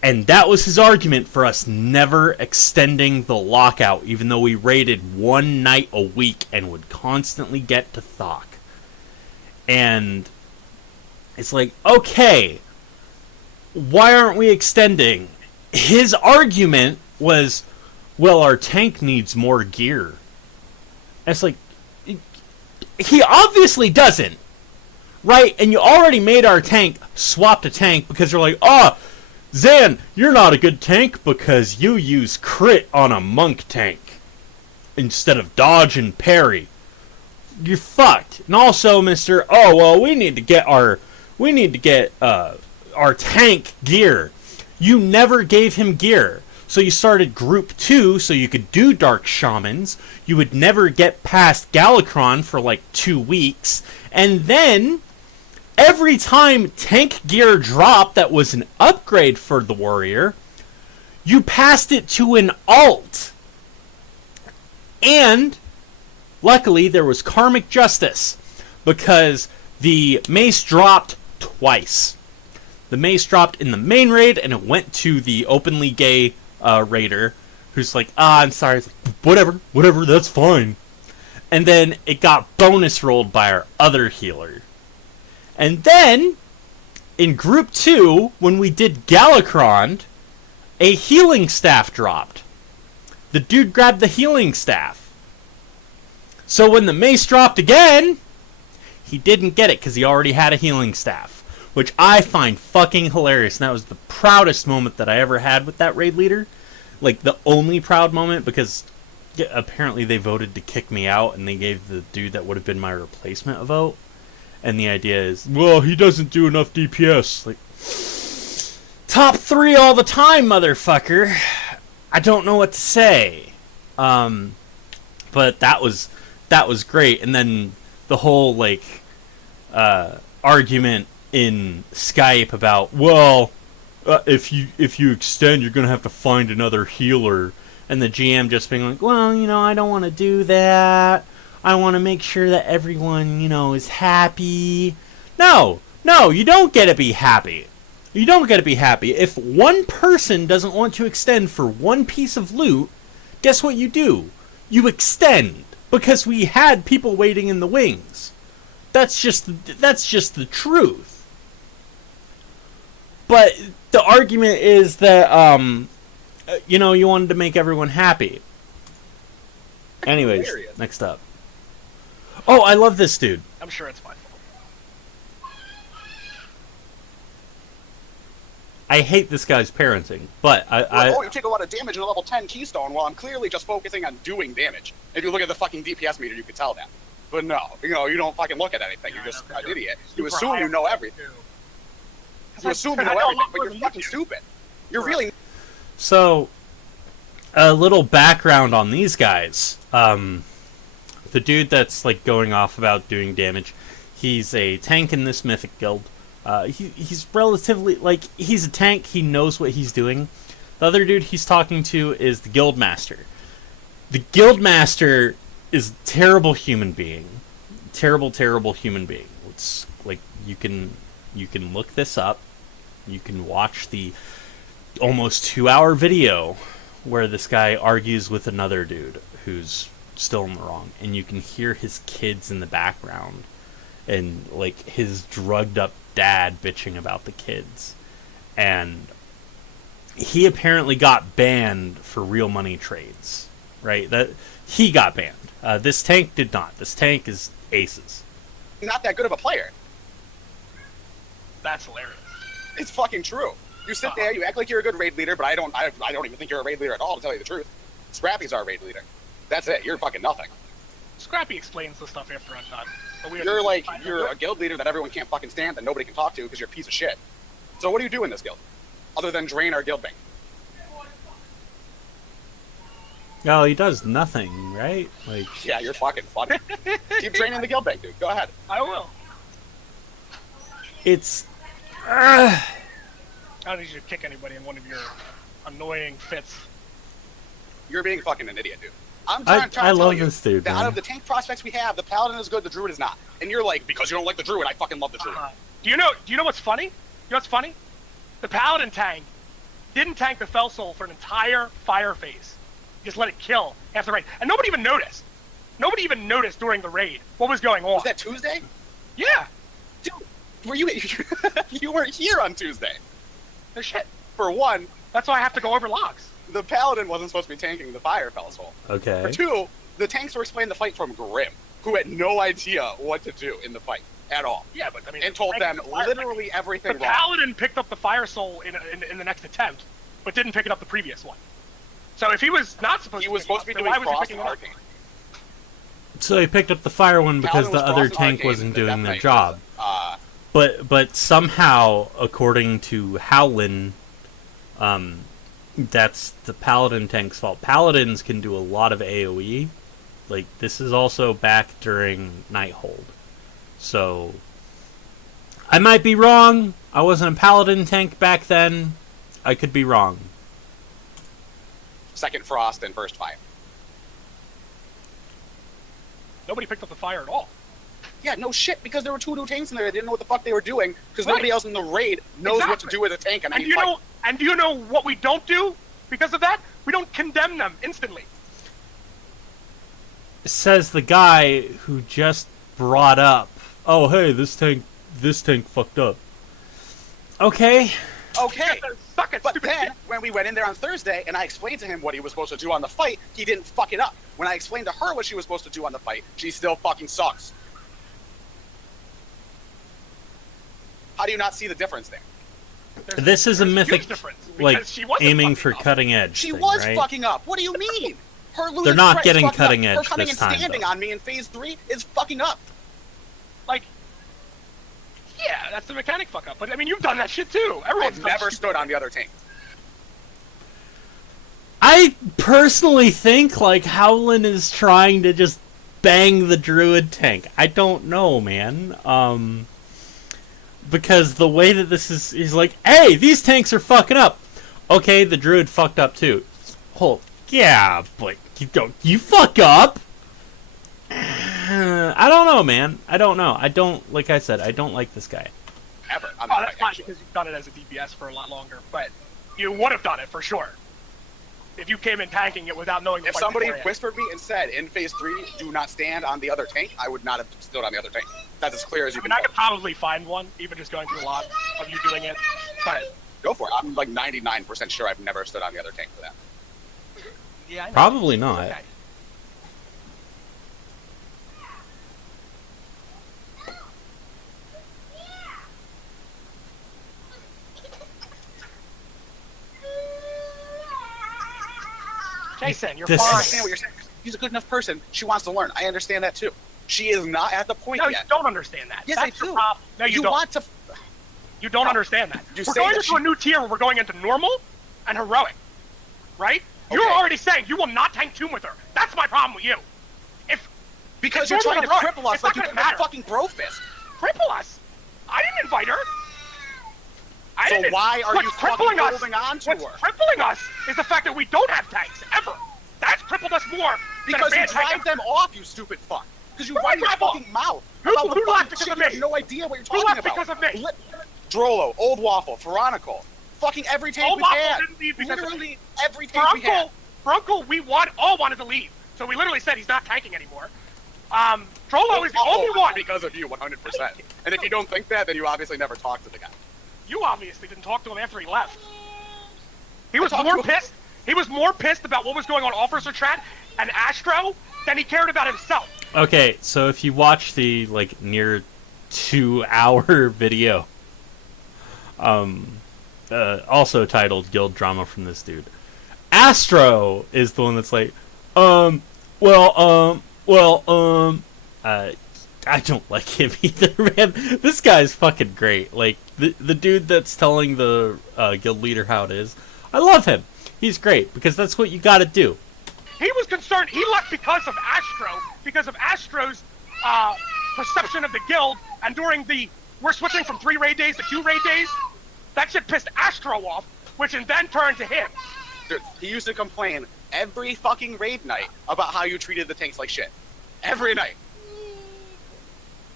And that was his argument for us never extending the lockout, even though we raided one night a week and would constantly get to Thok. And it's like, okay, why aren't we extending? His argument was, well, our tank needs more gear. And it's like, he obviously doesn't. Right? And you already made our tank swap to tank because you're like, oh, Zan, you're not a good tank because you use crit on a monk tank instead of dodge and parry. You're fucked. And also, Mr. Oh, well, we need to get our tank gear. You never gave him gear. So you started Group 2 so you could do Dark Shamans. You would never get past Galakron for like 2 weeks. And then, every time tank gear dropped that was an upgrade for the warrior, you passed it to an alt. And, luckily, there was karmic justice. Because the mace dropped twice. The mace dropped in the main raid, and it went to the openly gay raider, who's like, I'm sorry. It's like, whatever, that's fine. And then it got bonus rolled by our other healer. And then, in Group 2, when we did Galakron, a healing staff dropped. The dude grabbed the healing staff. So when the mace dropped again, he didn't get it because he already had a healing staff. Which I find fucking hilarious. And that was the proudest moment that I ever had with that raid leader. Like, the only proud moment, because apparently they voted to kick me out, and they gave the dude that would have been my replacement a vote. And the idea is, well, he doesn't do enough DPS. Like, top 3 all the time, motherfucker. I don't know what to say. But that was great. And then the whole like argument in Skype about, well, if you extend, you're gonna have to find another healer, and the GM just being like, well, I don't want to do that. I want to make sure that everyone, is happy. No, you don't get to be happy. You don't get to be happy. If one person doesn't want to extend for one piece of loot, guess what you do? You extend, because we had people waiting in the wings. That's just the truth. But the argument is that you wanted to make everyone happy. Anyways, next up. Oh, I love this dude. I'm sure it's my fault. I hate this guy's parenting, but Oh, you take a lot of damage in a level 10 keystone while I'm clearly just focusing on doing damage. If you look at the fucking DPS meter, you can tell that. But no, you don't fucking look at anything. You're just an idiot. You assume you know everything. You assume you know everything, but you're fucking stupid. You're really... So, a little background on these guys. The dude that's like going off about doing damage, he's a tank in this mythic guild. He's relatively, like, he's a tank, he knows what he's doing. The other dude he's talking to is the guild master. The guild master is a terrible human being. Terrible human being. It's like, you can look this up. You can watch the almost 2-hour video where this guy argues with another dude who's still in the wrong, and you can hear his kids in the background and like his drugged up dad bitching about the kids. And he apparently got banned for real money trades, right? That he got banned. This tank did not. This tank is aces. Not that good of a player. That's hilarious. It's fucking true. You sit there, you act like you're a good raid leader, but I don't even think you're a raid leader at all, to tell you the truth. Scrappy's our raid leader. That's it. You're fucking nothing. Scrappy explains the stuff after I'm done. You're a guild leader that everyone can't fucking stand, that nobody can talk to because you're a piece of shit. So what do you do in this guild? Other than drain our guild bank? No, he does nothing, right? Like, yeah, you're fucking funny. Keep draining the guild bank, dude. Go ahead. I will. It's... I don't need you to kick anybody in one of your annoying fits. You're being fucking an idiot, dude. I'm trying to I tell love you this dude, that man. out of the tank prospects we have, the paladin is good, the druid is not. And you're like, because you don't like the druid, I fucking love the druid. Do you know what's funny? You know what's funny? The paladin tank didn't tank the Fell Soul for an entire fire phase. Just let it kill after the raid. And nobody even noticed. Nobody even noticed during the raid what was going on. Was that Tuesday? Yeah. Dude, were you... you weren't here on Tuesday. No shit. For one... That's why I have to go over logs. The paladin wasn't supposed to be tanking the fire Fell Soul. Okay. For two, the tanks were explaining the fight from Grim, who had no idea what to do in the fight at all. Yeah, but I mean... And told them literally everything wrong. The paladin picked up the fire soul in the next attempt, but didn't pick it up the previous one. So if he was not supposed to... He was supposed to be doing frost and arcane. So he picked up the fire one because the other tank wasn't doing their job. But somehow, according to Howlin, that's the paladin tank's fault. Paladins can do a lot of AoE. Like, this is also back during Nighthold. So, I might be wrong. I wasn't a paladin tank back then. I could be wrong. Second frost and first fire. Nobody picked up the fire at all. Yeah, no shit, because there were two new tanks in there that didn't know what the fuck they were doing, because nobody else in the raid knows what to do with a tank on any fight. And do you know what we don't do because of that? We don't condemn them instantly. Says the guy who just brought up, oh hey, this tank fucked up. Okay. Okay, but then, when we went in there on Thursday, and I explained to him what he was supposed to do on the fight, he didn't fuck it up. When I explained to her what she was supposed to do on the fight, she still fucking sucks. How do you not see the difference there? This is a mythic, like, aiming for cutting edge. She thing, was right? fucking up. What do you mean? Her losing They're not threat is getting fucking cutting up. edge Her coming this and time, standing though. on me in phase 3 is fucking up. Like, yeah, that's the mechanic fuck up. But I mean, you've done that shit too. Everyone's I've done never shit. stood on the other tank. I personally think like Howlin is trying to just bang the druid tank. I don't know, man. Because the way that this is, he's like, hey, these tanks are fucking up. Okay, the druid fucked up too. Oh, yeah, but you fuck up. I don't know, man. I don't know. I don't, like I said, I don't like this guy. Ever. Oh, that's fine because you've done it as a DPS for a lot longer. But you would have done it for sure if you came in tanking it without knowing. If somebody whispered me and said in phase 3, do not stand on the other tank, I would not have stood on the other tank. That's as clear as you I mean, can I go. could probably find one, even just going through a lot of you doing it. But Go for it. I'm like 99% sure I've never stood on the other tank for that. yeah, I know. Probably not. Okay. Jason, you're This fine. I understand what you're saying. She's a good enough person. She wants to learn. I understand that too. She is not at the point No, yet. you don't understand that. Yes, That's I your do. problem. No, you don't. want to. You don't understand that. You We're say going that into a new tier where we're going into normal and heroic, right? You're Okay. already saying you will not tank Tomb with her. That's my problem with you. Because If you're you're trying to heroic, cripple us it's like not you gonna did with matter. fucking Brofist. Cripple us? I didn't invite her. I So didn't. why are What's you crippling fucking us? holding on to What's her? crippling us is the fact that we don't have tanks ever. That's crippled us more Because than you a bad tank. drive them off, you stupid fuck. Because you Who run I your drive off? fucking mouth Who- about the who left fucking because shit. of You have me? no idea what you're Who talking left about. because of me? Drolo, Old Waffle, Veronical. Fucking every tank Old we've Waffle had. didn't leave because of Literally me. every tank we had. For Uncle, we all wanted to leave. So we literally said he's not tanking anymore. Trollo is the only one. Because of you, 100%. And if you don't think that, then you obviously never talked to the guy. You obviously didn't talk to him after he left. He was talked more to him. pissed. He was more pissed about what was going on Officer Chat and Astro than he cared about himself. Okay, so if you watch the like near 2-hour video, also titled "Guild Drama" from this dude, Astro is the one that's like, I don't like him either, man. This guy's fucking great. Like the dude that's telling the guild leader how it is. I love him. He's great because that's what you got to do. He was concerned. He left because of Astro, because of Astro's perception of the guild. And during we're switching from 3 raid days to 2 raid days. That shit pissed Astro off, which in then turned to him. Dude, he used to complain every fucking raid night about how you treated the tanks like shit. Every night.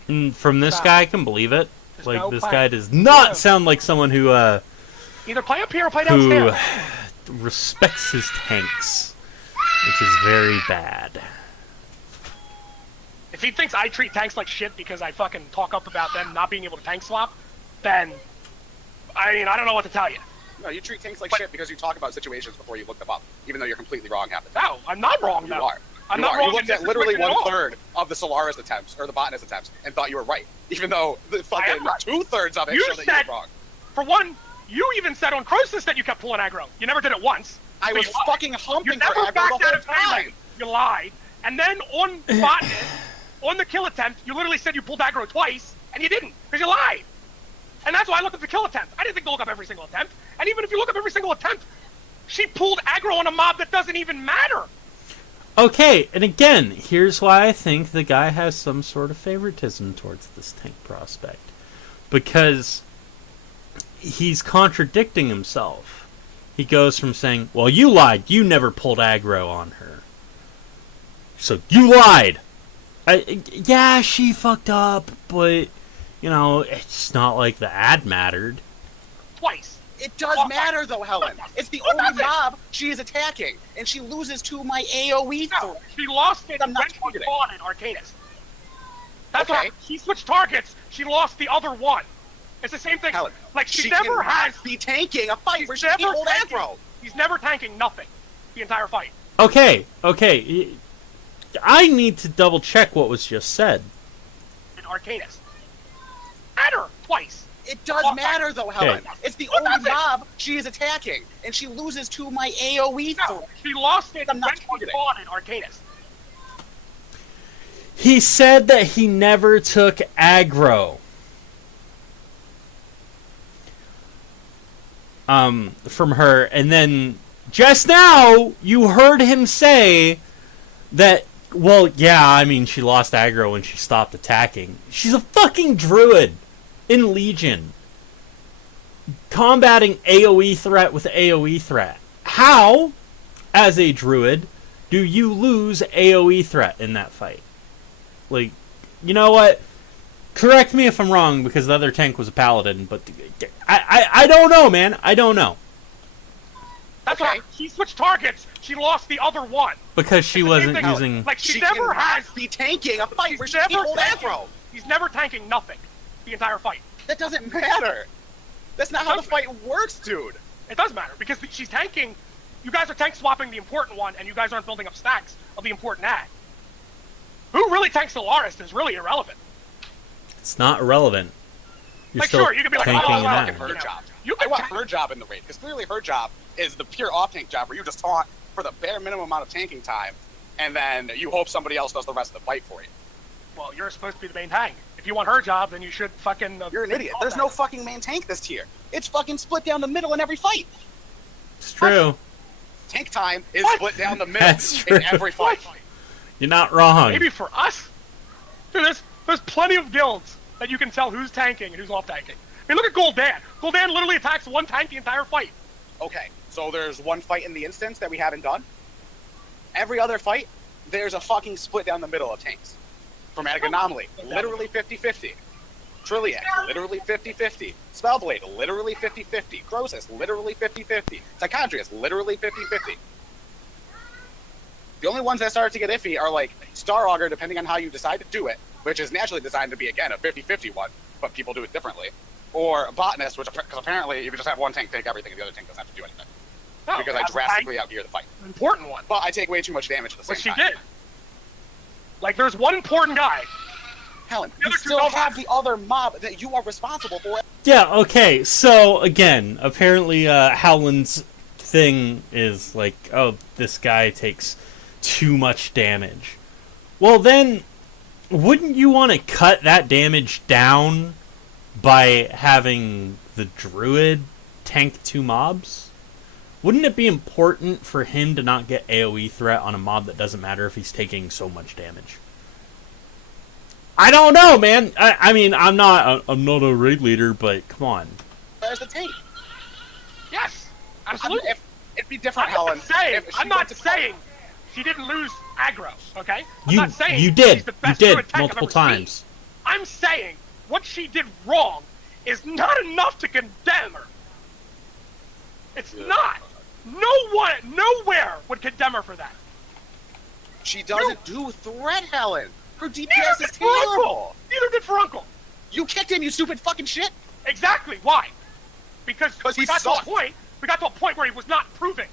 And from this guy, I can believe it. Like no this plan. guy does not sound like someone who Either play up here or play who downstairs. respects his tanks, which is very bad. If he thinks I treat tanks like shit because I fucking talk up about them not being able to tank swap, then, I mean, I don't know what to tell you. No, you treat tanks like shit because you talk about situations before you look them up, even though you're completely wrong half the time. No, I'm not wrong, You though. are. I'm You not are. wrong You looked in at this literally situation at all. 1/3 of the Solaris attempts, or the botanist attempts, and thought you were right. Even though the fucking am right. 2/3 of it You showed that said- you were wrong. For one, you even said on Croesus that you kept pulling aggro. You never did it once. I So was you lied. fucking You humping for never aggro backed the out whole of melee. time. You lied. And then on botanist, on the kill attempt, you literally said you pulled aggro twice, and you didn't, because you lied. And that's why I looked at the kill attempt. I didn't think to look up every single attempt. And even if you look up every single attempt, she pulled aggro on a mob that doesn't even matter. Okay, and again, here's why I think the guy has some sort of favoritism towards this tank prospect. Because he's contradicting himself. He goes from saying, well, you lied, you never pulled aggro on her. So, you lied! Yeah, she fucked up, but, you know, it's not like the ad mattered. Twice. It does matter though, Helen. It's the only mob she is attacking, and she loses to my AoE. No, she lost it I'm when not she targeting. fought at Arcanist. That's Okay. why she switched targets. She lost the other one. It's the same thing. Helen, like she she never cannot has. be tanking a fight where she never can't hold tanking- aggro. He's never tanking nothing the entire fight. Okay. I need to double check what was just said. At Arcanist. At her twice. It does matter though, Helen. It's the only mob she is attacking, and she loses to my AoE. No, she lost it when she fought at Arcanus. He said that he never took aggro. From her, and then just now you heard him say that, well, yeah, I mean, she lost aggro when she stopped attacking. She's a fucking druid in Legion, combating AoE threat with AoE threat. How, as a druid, do you lose AoE threat in that fight? Like, you know what? Correct me if I'm wrong, because the other tank was a paladin, but I don't know, man. I don't know. That's okay. She switched targets. She lost the other one. Because she wasn't using... Like, she never has... be tanking a fight where she hold aggro. He's never tanking nothing the entire fight. That doesn't matter. That's not how the fight works, dude. It does matter, because she's tanking... You guys are tank swapping the important one, and you guys aren't building up stacks of the important ag. Who really tanks Solaris is really irrelevant. It's not irrelevant. You're like, still sure, you could be like, tanking oh, an ag. Her job. I want her job in the raid, because clearly her job is the pure off-tank job where you just taunt for the bare minimum amount of tanking time, and then you hope somebody else does the rest of the fight for you. Well, you're supposed to be the main tank. If you want her job, then you should fucking... You're an idiot. There's no fucking main tank this tier. It's fucking split down the middle in every fight. It's true. Tank time is split down the middle in every fight. You're not wrong. Maybe for us? Dude, there's plenty of guilds that you can tell who's tanking and who's off tanking. I mean, look at Gul'dan. Gul'dan literally attacks one tank the entire fight. Okay, so there's one fight in the instance that we haven't done. Every other fight, there's a fucking split down the middle of tanks. Chromatic Anomaly, literally 50-50. Trilliax, literally 50-50. Spellblade, literally 50-50. Croesus, literally 50-50. Psychondrius, literally 50-50. The only ones that start to get iffy are like Star Augur, depending on how you decide to do it, which is naturally designed to be, again, a 50-50 one, but people do it differently. Or Botanist, which because apparently you can just have one tank take everything, and the other tank doesn't have to do anything. No, because I drastically outgear the fight. Important one. But I take way too much damage at the same Which she time. did. Like, there's one important guy. Helen, you still have the other mob that you are responsible for. Yeah, okay, so, again, apparently Howland's thing is like, oh, this guy takes too much damage. Well, then, wouldn't you want to cut that damage down by having the druid tank 2 mobs? Wouldn't it be important for him to not get AoE threat on a mob that doesn't matter if he's taking so much damage? I don't know, man. I mean, I'm not a raid leader, but come on. There's the tank. Yes, absolutely. It'd be different, Helen. I'm not saying she didn't lose aggro, okay? I'm You not saying you did. she's the You best did druid tank I've multiple ever seen. times. I'm saying what she did wrong is not enough to condemn her. It's not. No one, nowhere would condemn her for that. She doesn't do threat, Helen. Her DPS is terrible. Neither did Furuncle. You kicked him, you stupid fucking shit. Exactly. Why? Because he we got sucked. to a point. We got to a point where he was not improving.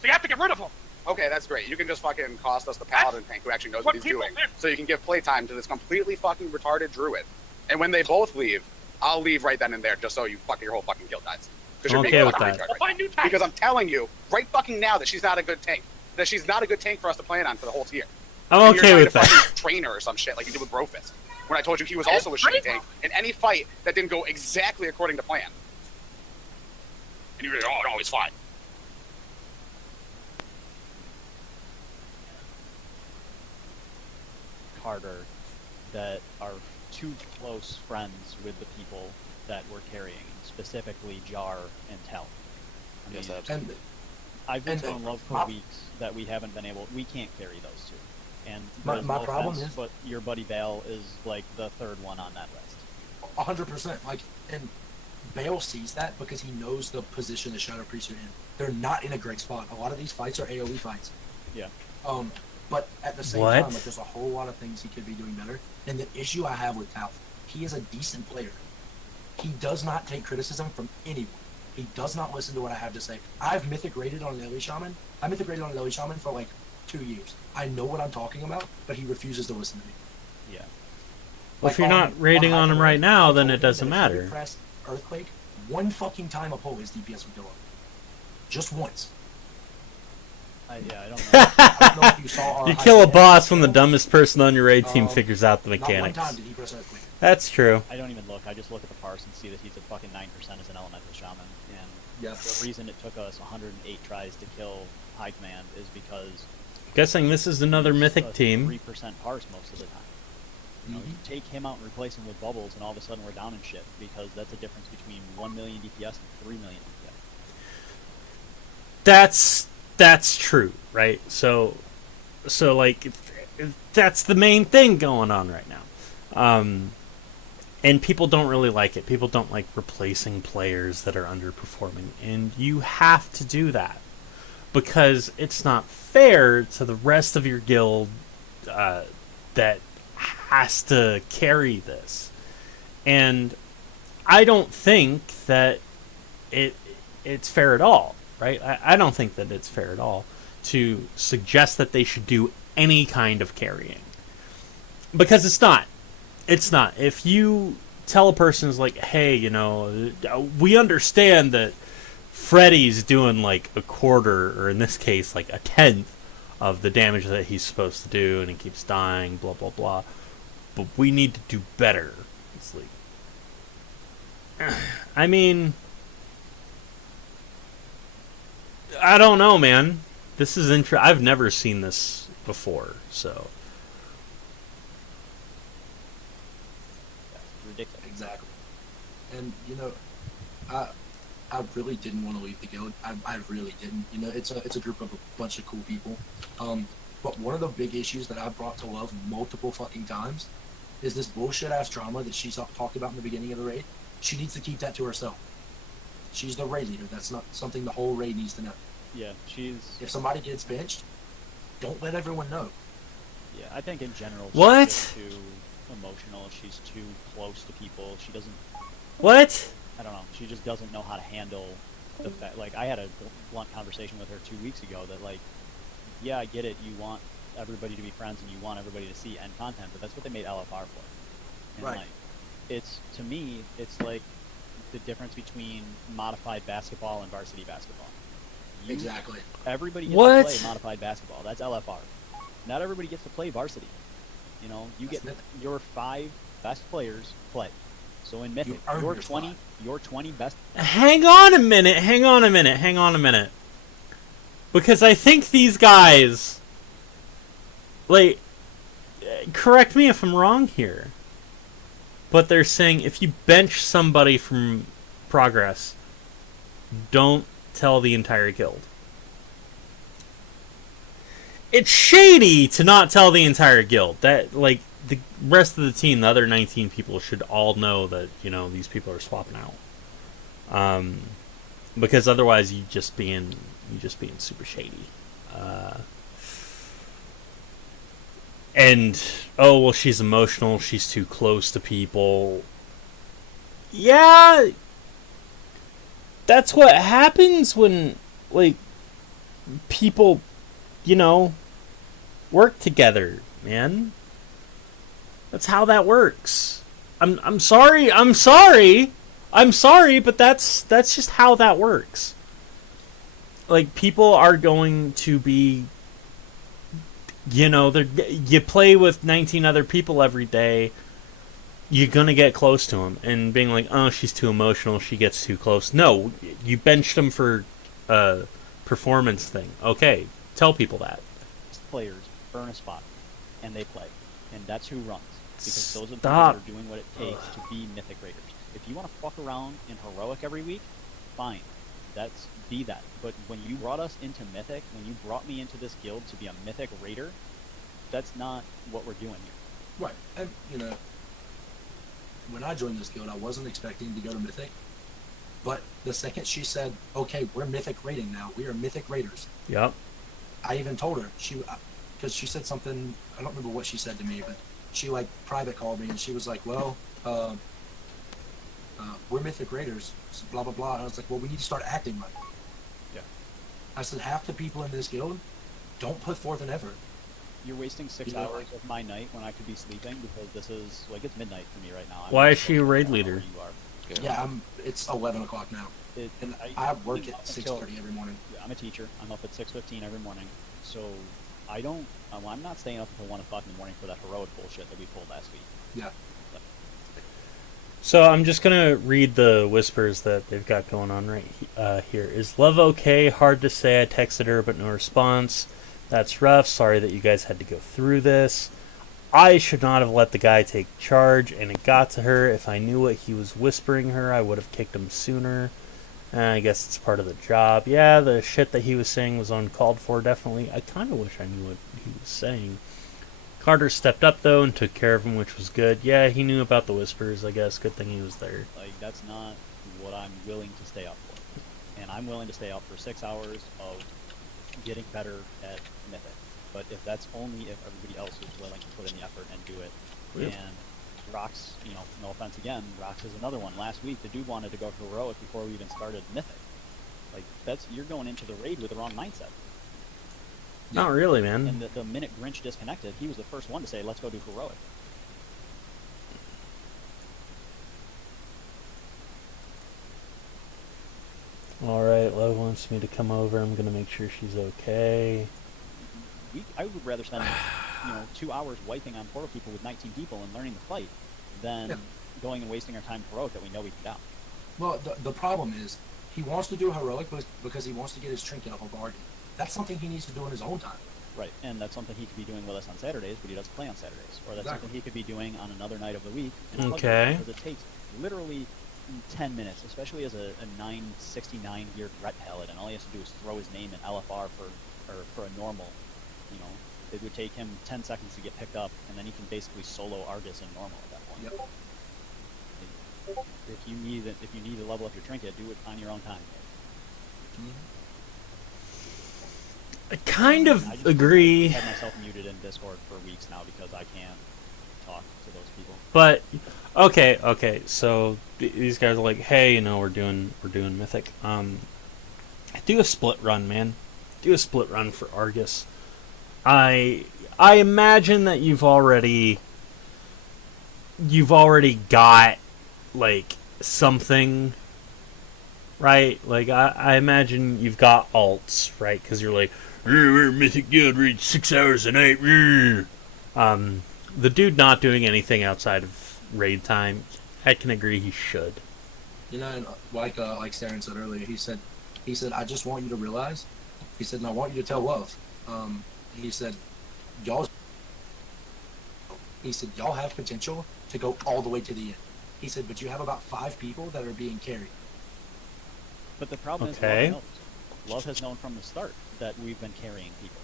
So you have to get rid of him. Okay, that's great. You can just fucking cost us the paladin tank who actually knows what he's doing. So you can give playtime to this completely fucking retarded druid. And when they both leave, I'll leave right then and there just so you your whole fucking guild dies. I'm okay with that. We'll find new tanks. Because I'm telling you, right fucking now, that she's not a good tank. That she's not a good tank for us to plan on for the whole tier. I'm okay with that. Trainer or some shit like you did with Brofist. When I told you he was also a shitty tank in any fight that didn't go exactly according to plan. And you were like, oh no, he's fine. Carter that are too close friends with the people that we're carrying, specifically Jar and Tell. I Yes, mean, absolutely. I've been and- so in love for weeks that we haven't been able. We can't carry those two. And My there's no problem offense, is- but your buddy Bale is like the third one on that list. 100%. Like, and Bale sees that because he knows the position the Shadow Priests are in. They're not in a great spot. A lot of these fights are AoE fights. Yeah. But at the same What? time, like, there's a whole lot of things he could be doing better. And the issue I have with Tao, he is a decent player. He does not take criticism from anyone. He does not listen to what I have to say. I've mythic rated on Lily Shaman. I mythic rated on Lily Shaman for like 2 years. I know what I'm talking about, but he refuses to listen to me. Yeah. Well, if you're not raiding on him right now, then it doesn't matter. Press Earthquake, one fucking time a pull, his DPS would go up. Just once. I don't know. I don't know if you saw our You kill a high boss when the dumbest person on your raid team figures out the Not one mechanics. time did he press Earthquake. That's true. I don't even look. I just look at the parse and see that he's a fucking 9% as an elemental shaman. And Yep. the reason it took us 108 tries to kill High Command is because Guessing this is another he's mythic a team. 3% parse most of the time. You know, you take him out and replace him with bubbles, and all of a sudden we're down in shit because that's a difference between 1 million DPS and 3 million DPS. That's true, right? So like that's the main thing going on right now. And people don't really like it. People don't like replacing players that are underperforming, and you have to do that because it's not fair to the rest of your guild that has to carry this. And I don't think that it's fair at all, right? I don't think that it's fair at all to suggest that they should do any kind of carrying. Because it's not. It's not. If you tell a person is like, hey, you know, we understand that Freddy's doing like a quarter, or in this case, like a tenth of the damage that he's supposed to do, and he keeps dying, blah, blah, blah. But we need to do better. It's like, I mean, I don't know, man. This is I've never seen this before, so. Ridiculous. Exactly. And you know, I really didn't want to leave the guild. I really didn't. You know, it's a group of a bunch of cool people. But one of the big issues that I brought to love multiple fucking times is this bullshit ass drama that she talked about in the beginning of the raid. She needs to keep that to herself. She's the raid leader. That's not something the whole raid needs to know. Yeah, she's... If somebody gets benched, don't let everyone know. Yeah, I think in general What? she's just too emotional. She's too close to people. She doesn't... What? I don't know. She just doesn't know how to handle the fact... Like, I had a blunt conversation with her 2 weeks ago that, like, yeah, I get it. You want everybody to be friends and you want everybody to see end content, but that's what they made LFR for. And, Right. like, it's, to me, it's like the difference between modified basketball and varsity basketball. Exactly. Everybody gets What? to play modified basketball. That's LFR. Not everybody gets to play varsity. You know, you That's get Mythic. your 5 best players play. So in Mythic, earn your your 20, spot. your 20 best. Hang on a minute. Because I think these guys, like, correct me if I'm wrong here, but they're saying if you bench somebody from progress, don't tell the entire guild. It's shady to not tell the entire guild. That, like, the rest of the team, the other 19 people, should all know that, you know, these people are swapping out. Because otherwise you just being super shady. And, oh, well, she's emotional, she's too close to people. Yeah, that's what happens when, like, people, you know, work together, man. That's how that works. I'm sorry, but that's just how that works. Like, people are going to be, you know, you play with 19 other people every day, you're going to get close to them. And being like, oh, she's too emotional, she gets too close. No, you benched them for a performance thing. Okay, tell people that. Players earn a spot, and they play. And that's who runs. Because those are the people Stop. that are doing what it takes to be Mythic Raiders. If you want to fuck around in Heroic every week, fine. Be that. But when you brought us into Mythic, when you brought me into this guild to be a Mythic Raider, that's not what we're doing here. Right. And, you know, when I joined this guild, I wasn't expecting to go to Mythic. But the second she said, okay, we're Mythic raiding now, we are Mythic Raiders. Yep. I even told her, because she said something, I don't remember what she said to me, but she, like, private called me and she was like, well, we're Mythic Raiders, blah, blah, blah. And I was like, well, we need to start acting like it. Yeah. I said, half the people in this guild don't put forth an effort. You're wasting 6 hours of my night when I could be sleeping because this is like it's midnight for me right now. Why is she a raid leader? You are. Yeah, it's 11 o'clock now. And I work at 6:30 every morning. Yeah, I'm a teacher. I'm up at 6:15 every morning. So I don't. I'm not staying up until 1 o'clock in the morning for that heroic bullshit that we pulled last week. Yeah. So I'm just gonna read the whispers that they've got going on right here. Is love okay? Hard to say. I texted her, but no response. That's rough. Sorry that you guys had to go through this. I should not have let the guy take charge, and it got to her. If I knew what he was whispering her, I would have kicked him sooner. I guess it's part of the job. Yeah, the shit that he was saying was uncalled for, definitely. I kind of wish I knew what he was saying. Carter stepped up, though, and took care of him, which was good. Yeah, he knew about the whispers, I guess. Good thing he was there. Like, that's not what I'm willing to stay up for. And I'm willing to stay up for 6 hours of getting better at Mythic. But if that's only if everybody else is willing to put in the effort and do it. Yep. And Rox, you know, no offense again, Rox is another one. Last week, the dude wanted to go heroic before we even started Mythic. Like, you're going into the raid with the wrong mindset. Not really, man. And the minute Grinch disconnected, he was the first one to say, let's go do heroic. Alright, Love wants me to come over. I'm going to make sure she's okay. I would rather spend 2 hours wiping on portal people with 19 people and learning the fight than going and wasting our time heroic that we know we can down. Well, the problem is, he wants to do heroic because he wants to get his trinket off of Arden. That's something he needs to do in his own time. Right, and that's something he could be doing with us on Saturdays, but he doesn't play on Saturdays. Or that's something he could be doing on another night of the week. Okay. Because it takes literally 10 minutes, especially as a 969 geared ret paladin. All he has to do is throw his name in LFR for a normal. You know, it would take him 10 seconds to get picked up, and then he can basically solo Argus in normal at that point. Yep. If you need to level up your trinket, do it on your own time. I kind of agree. I've had myself muted in Discord for weeks now because I can't talk to those people. But okay, so these guys are like, hey, we're doing Mythic. Do a split run, man. Do a split run for Argus. I imagine that you've already got like something, right? Like I imagine you've got alts, right? Because you're like, we're Mythic Guild, read 6 hours a night. The dude not doing anything outside of raid time, I can agree he should. And like Saren said earlier, he said, I just want you to realize. He said, and I want you to tell Love. He said, y'all have potential to go all the way to the end. He said, but you have about 5 people that are being carried. But the problem is Love has known from the start that we've been carrying people.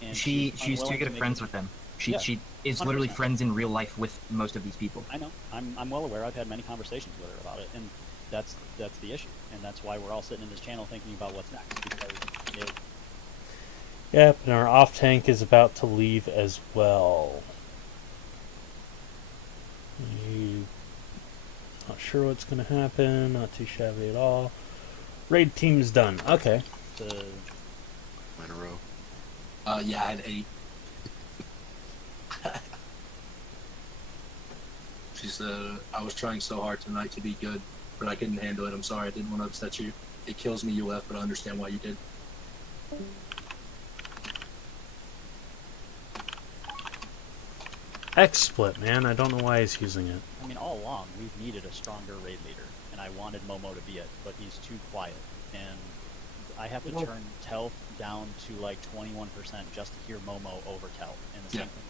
And she's too good of friends with them. She is literally 100%. friends in real life with most of these people. I know. I'm well aware. I've had many conversations with her about it, and that's the issue, and that's why we're all sitting in this channel thinking about what's next. Because Yep, and our off tank is about to leave as well. Not sure what's going to happen. Not too shabby at all. Raid team's done. Okay. In a row. Yeah, I had 8. She said, I was trying so hard tonight to be good, but I couldn't handle it. I'm sorry. I didn't want to upset you. It kills me you left, but I understand why you did. X-Split, man. I don't know why he's using it. I mean, all along, we've needed a stronger raid leader, and I wanted Momo to be it, but he's too quiet, and I have to turn Telf down to like 21% just to hear Momo over Telf, and the same thing.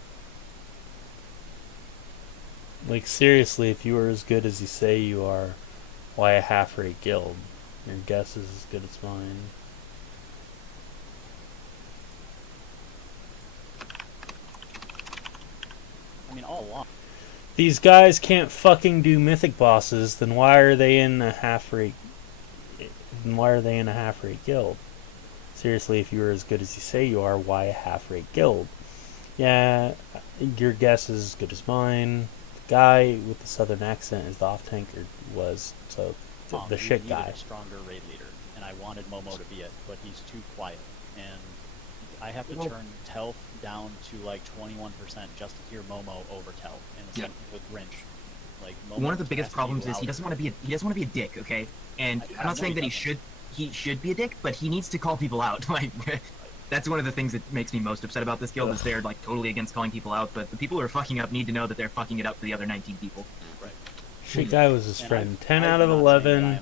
Like, seriously, if you were as good as you say you are, why a half-rate guild? Your guess is as good as mine. I mean, all along. These guys can't fucking do mythic bosses, then why are they in a half-rate... Then why are they in a half-rate guild? Seriously, if you were as good as you say you are, why a half-rate guild? Yeah, your guess is as good as mine. The guy with the southern accent is the off-tanker, was, so the shit guy. A stronger raid leader, and I wanted Momo to be it, but he's too quiet, and I have to turn Telf down to like 21% just to hear Momo over Telf, and the same thing with Grinch. Like Momo One of the has biggest to be problems is he louder. doesn't want to be a dick, okay? And I'm not saying that he should be a dick, but he needs to call people out. Like that's one of the things that makes me most upset about this guild is they're like totally against calling people out, but the people who are fucking up need to know that they're fucking it up for the other 19 people. Right. She guy was his friend. 10 out of 11.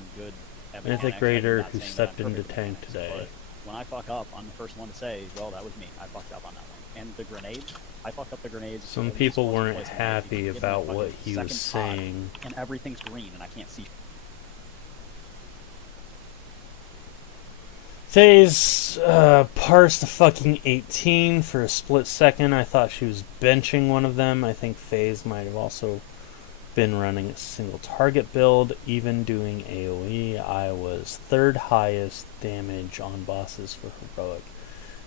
Mythic Raider who stepped into tank today. When I fuck up, I'm the first one to say, well, that was me. I fucked up on that one. And the grenades, I fucked up the grenades. Some people weren't happy about what he was saying. And everything's green, and I can't see. FaZe parsed a fucking 18 for a split second. I thought she was benching one of them. I think FaZe might have also been running a single target build, even doing AoE. I was third highest damage on bosses for heroic.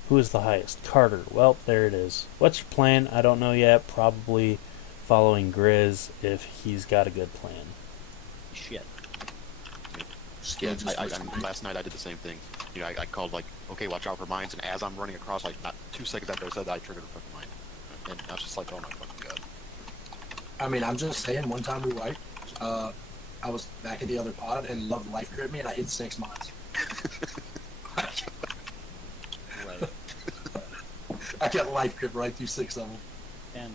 Who is the highest? Carter. Well, there it is. What's your plan? I don't know yet. Probably following Grizz if he's got a good plan. Shit. Yeah, last night I did the same thing. You know, I called like, okay, watch out for mines, and as I'm running across, like not 2 seconds after I said that, I triggered a fucking mine, and I was just like, oh my fucking god. I mean, I'm just saying, one time we wiped, I was back at the other pod and Love Life crit me and I hit 6 mods. I got life crit right through 6 of them. And,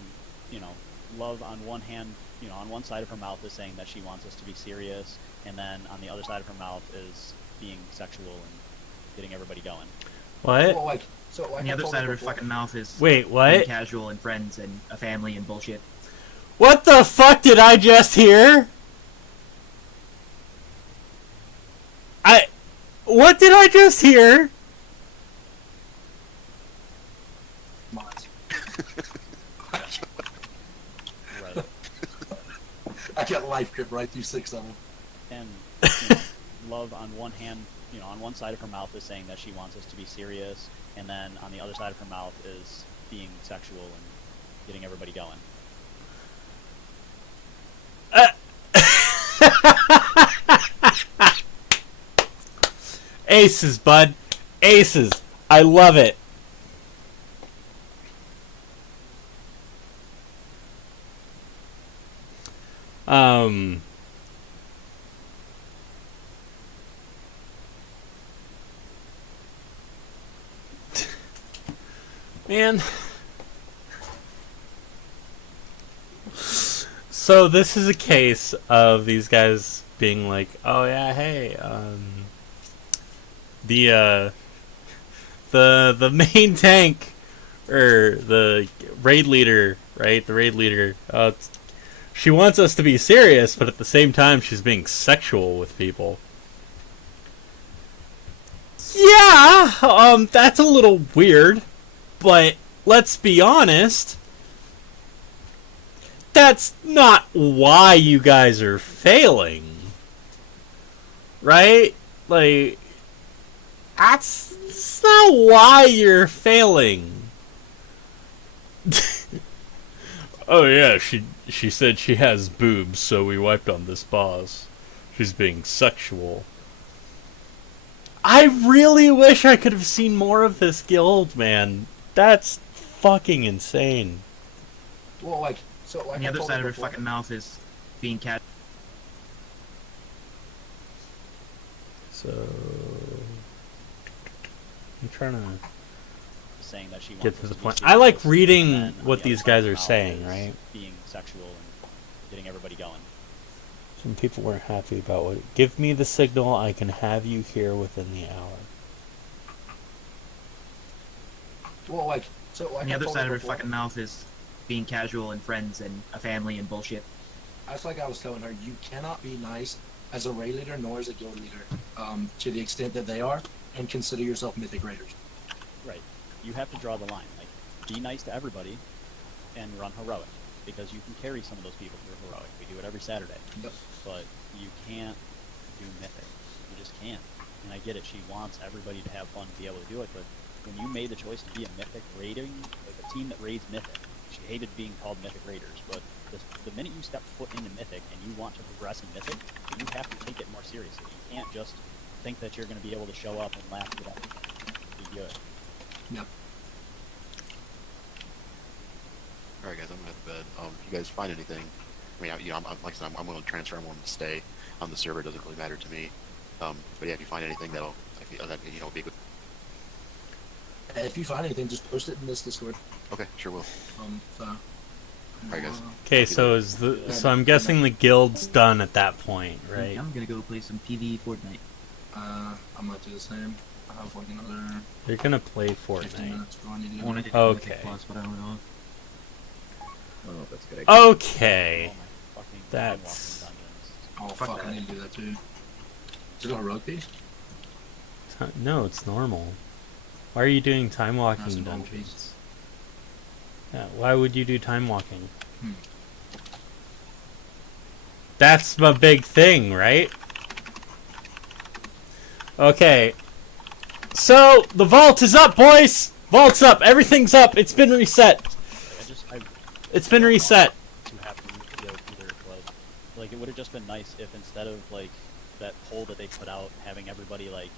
you know, Love on one hand, you know, on one side of her mouth is saying that she wants us to be serious, and then on the other side of her mouth is being sexual and getting everybody going. What? Well, like, so, like And the other side of her fucking mouth is wait, what? being casual and friends and a family and bullshit. What the fuck did I just hear? What did I just hear? Mods. Right. I got life crit right through 6 of them. And, you know, Love on one hand, you know, on one side of her mouth is saying that she wants us to be serious, and then on the other side of her mouth is being sexual and getting everybody going. Aces, bud. Aces. I love it. Man. So this is a case of these guys being like, oh yeah, hey, the main tank, or the raid leader, right? The raid leader, she wants us to be serious, but at the same time she's being sexual with people. Yeah, that's a little weird, but let's be honest, that's not why you guys are failing, right? Like, that's not why you're failing. Oh yeah, she said she has boobs, so we wiped on this boss. She's being sexual. I really wish I could have seen more of this guild, man. That's fucking insane. Well, like, so, like, And the other side of her fucking mouth is being cat. So I'm trying to Saying that she get wants to us the be point. serious, I like and reading then on what the these other side guys of her are mouth saying, is right? being sexual and getting everybody going. Some people weren't happy about what. Give me the signal. I can have you here within the hour. Well, like, so, like, And the other side of her before, fucking mouth is being casual and friends and a family and bullshit. That's like I was telling her, you cannot be nice as a raid leader nor as a guild leader, to the extent that they are, and consider yourself mythic raiders. Right. You have to draw the line. Like, be nice to everybody and run heroic, because you can carry some of those people through heroic. We do it every Saturday. Yep. But you can't do mythic. You just can't. And I get it. She wants everybody to have fun, to be able to do it. But when you made the choice to be a mythic raiding, like a team that raids mythic, she hated being called mythic raiders. But the minute you step foot into mythic and you want to progress in mythic, you have to take it more seriously. You can't just think that you're going to be able to show up and laugh it up and be good. Yep. you guys find anything, I mean, I'm like I said, I'm willing to transfer. I'm willing to stay on the server. It doesn't really matter to me. But yeah, if you find anything that'll, that be good. If you find anything, just post it in this Discord. Okay, sure will. So. Alright, guys. Okay, so so I'm guessing the guild's done at that point, right? I'm gonna go play some PvE Fortnite. I'm gonna do the same. I have like another. You're gonna play 15 Fortnite. minutes before I need to I go. wanted to do Okay. Mythic Plus, but I went off. Oh, that's a good. Okay. Fucking That's Oh fuck, I need to do that too. Is it on rugby? no, it's normal. Why are you doing time That's walking normal dungeons? Yeah, why would you do time walking? That's the big thing, right? Okay. So, the vault is up, boys! Vault's up! Everything's up! It's been reset! It's been reset! To have to either, like, it would have just been nice if instead of, like, that poll that they put out, having everybody, like,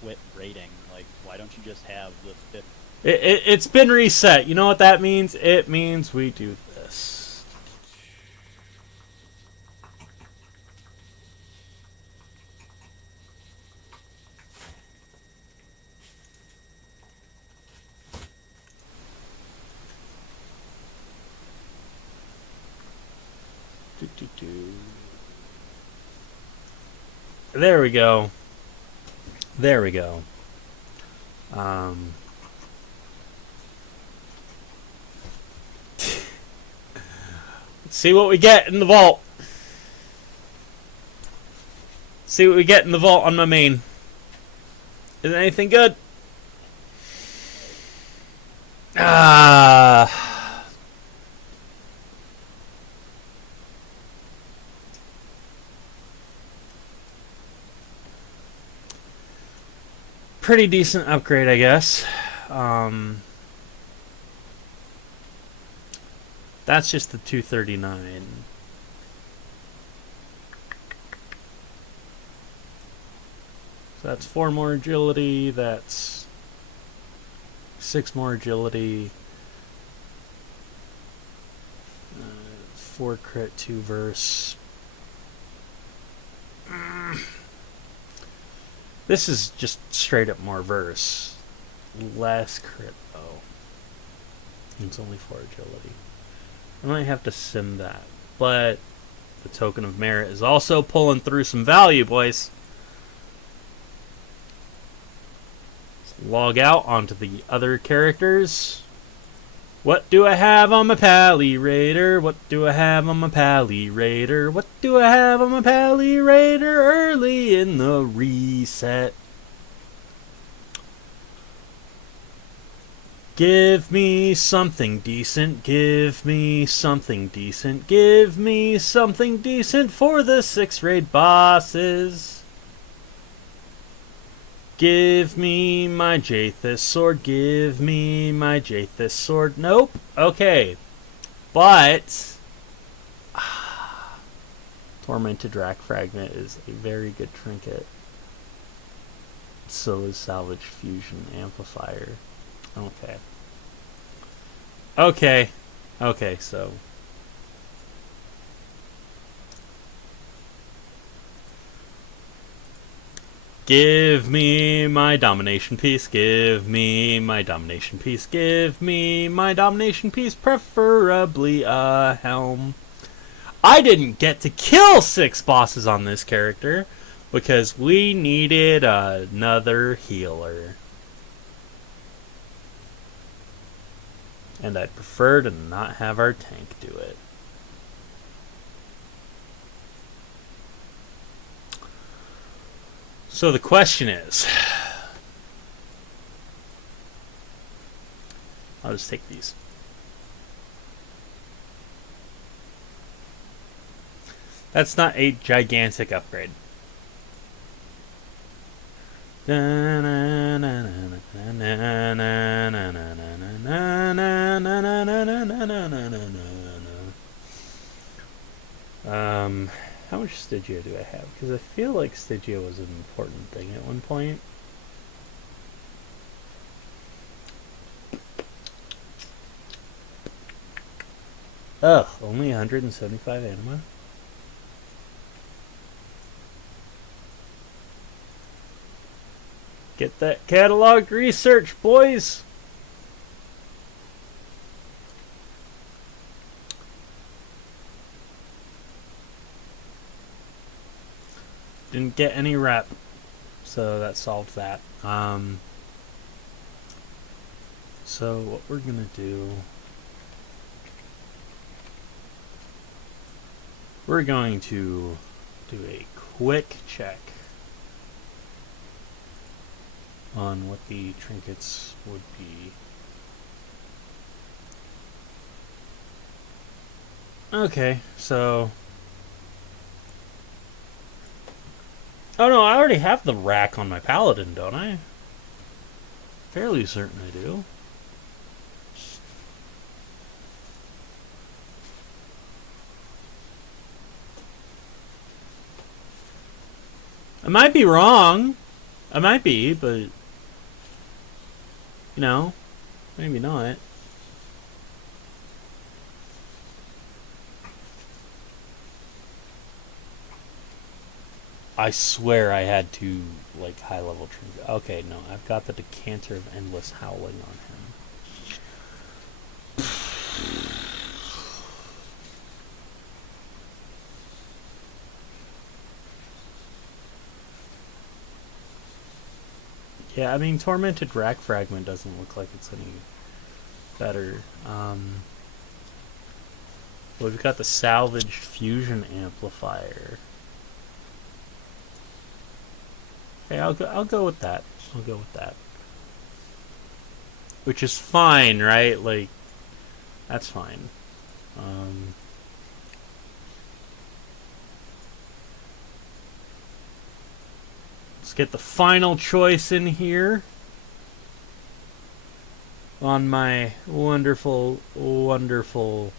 quit raiding, like, why don't you just have the fifth? It's been reset. You know what that means? It means we do this. There we go. There we go. Let's see what we get in the vault. See what we get in the vault on my main. Is anything good? Pretty decent upgrade, I guess. That's just the 239. So that's 4 more agility, that's 6 more agility, 4 crit, 2 verse. This is just straight up more verse. Less crit though. It's only 4 agility. I might have to sim that, but the token of merit is also pulling through some value, boys. Let's log out onto the other characters. What do I have on my Pally Raider? What do I have on my Pally Raider? What do I have on my Pally Raider early in the reset? Give me something decent, give me something decent, give me something decent for the 6 raid bosses. Give me my Jathis sword, give me my Jathis sword. Nope. Okay. But Tormented Rack Fragment is a very good trinket. So is Salvage Fusion Amplifier. Okay. Okay. Okay, so give me my domination piece, give me my domination piece, give me my domination piece, preferably a helm. I didn't get to kill 6 bosses on this character because we needed another healer. And I'd prefer to not have our tank do it. So the question is, I'll just take these. That's not a gigantic upgrade. How much Stygia do I have? Because I feel like Stygia was an important thing at one point. Ugh, only 175 anima? Get that catalog research, boys! Didn't get any rep, so that solved that. So what we're gonna do... We're going to do a quick check on what the trinkets would be. Okay, so... Oh no, I already have the rack on my paladin, don't I? Fairly certain I do. I might be wrong. I might be, but... You know, maybe not. I swear I had two, like, high-level trinkets. Okay, no, I've got the Decanter of Endless Howling on him. Yeah, I mean, Tormented Rack Fragment doesn't look like it's any better. We've got the Salvaged Fusion Amplifier. Okay, I'll go with that. I'll go with that. Which is fine, right? Like, that's fine. Let's get the final choice in here on my wonderful, wonderful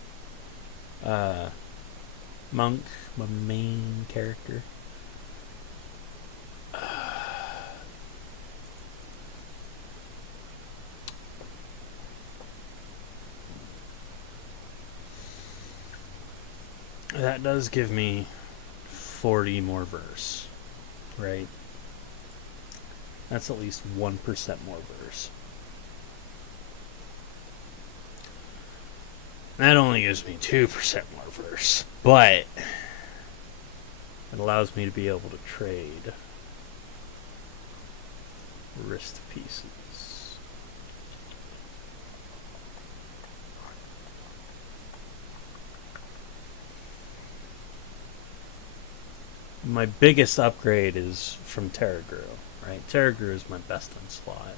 monk, my main character. That does give me 40 more verse, right? That's at least 1% more verse. That only gives me 2% more verse, but it allows me to be able to trade wrist pieces. My biggest upgrade is from Terragru, right? Terragru is my best on slot.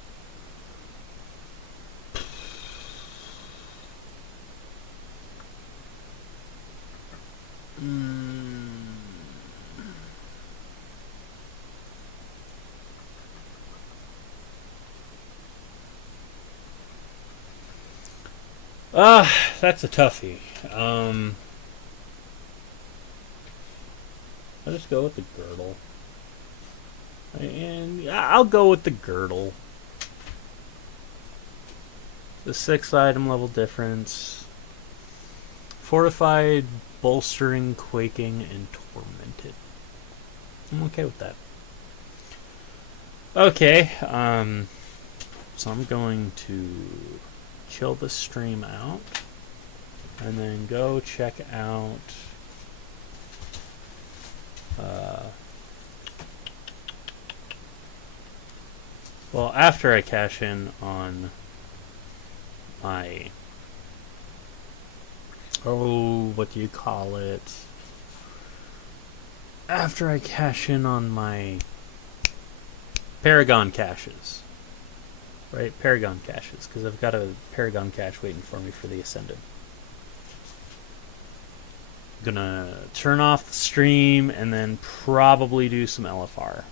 That's a toughie. I'll just go with the girdle. And I'll go with the girdle. The 6 item level difference. Fortified, bolstering, quaking, and tormented. I'm okay with that. Okay, so I'm going to chill the stream out and then go check out well, after I cash in on my what do you call it? After I cash in on my Paragon caches. Right? Paragon caches, because I've got a Paragon cache waiting for me for the Ascended. Gonna turn off the stream and then probably do some LFR.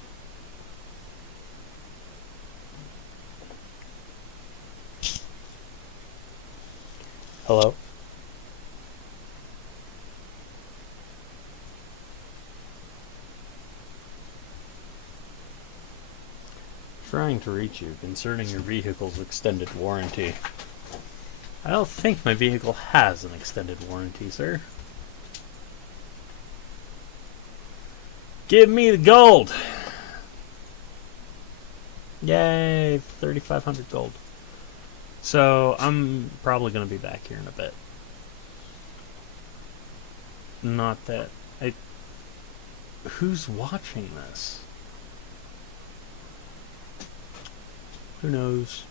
Hello? Trying to reach you concerning your vehicle's extended warranty. I don't think my vehicle has an extended warranty, sir. Give me the gold! Yay, 3,500 gold. So, I'm probably going to be back here in a bit. Not that I... Who's watching this? Who knows?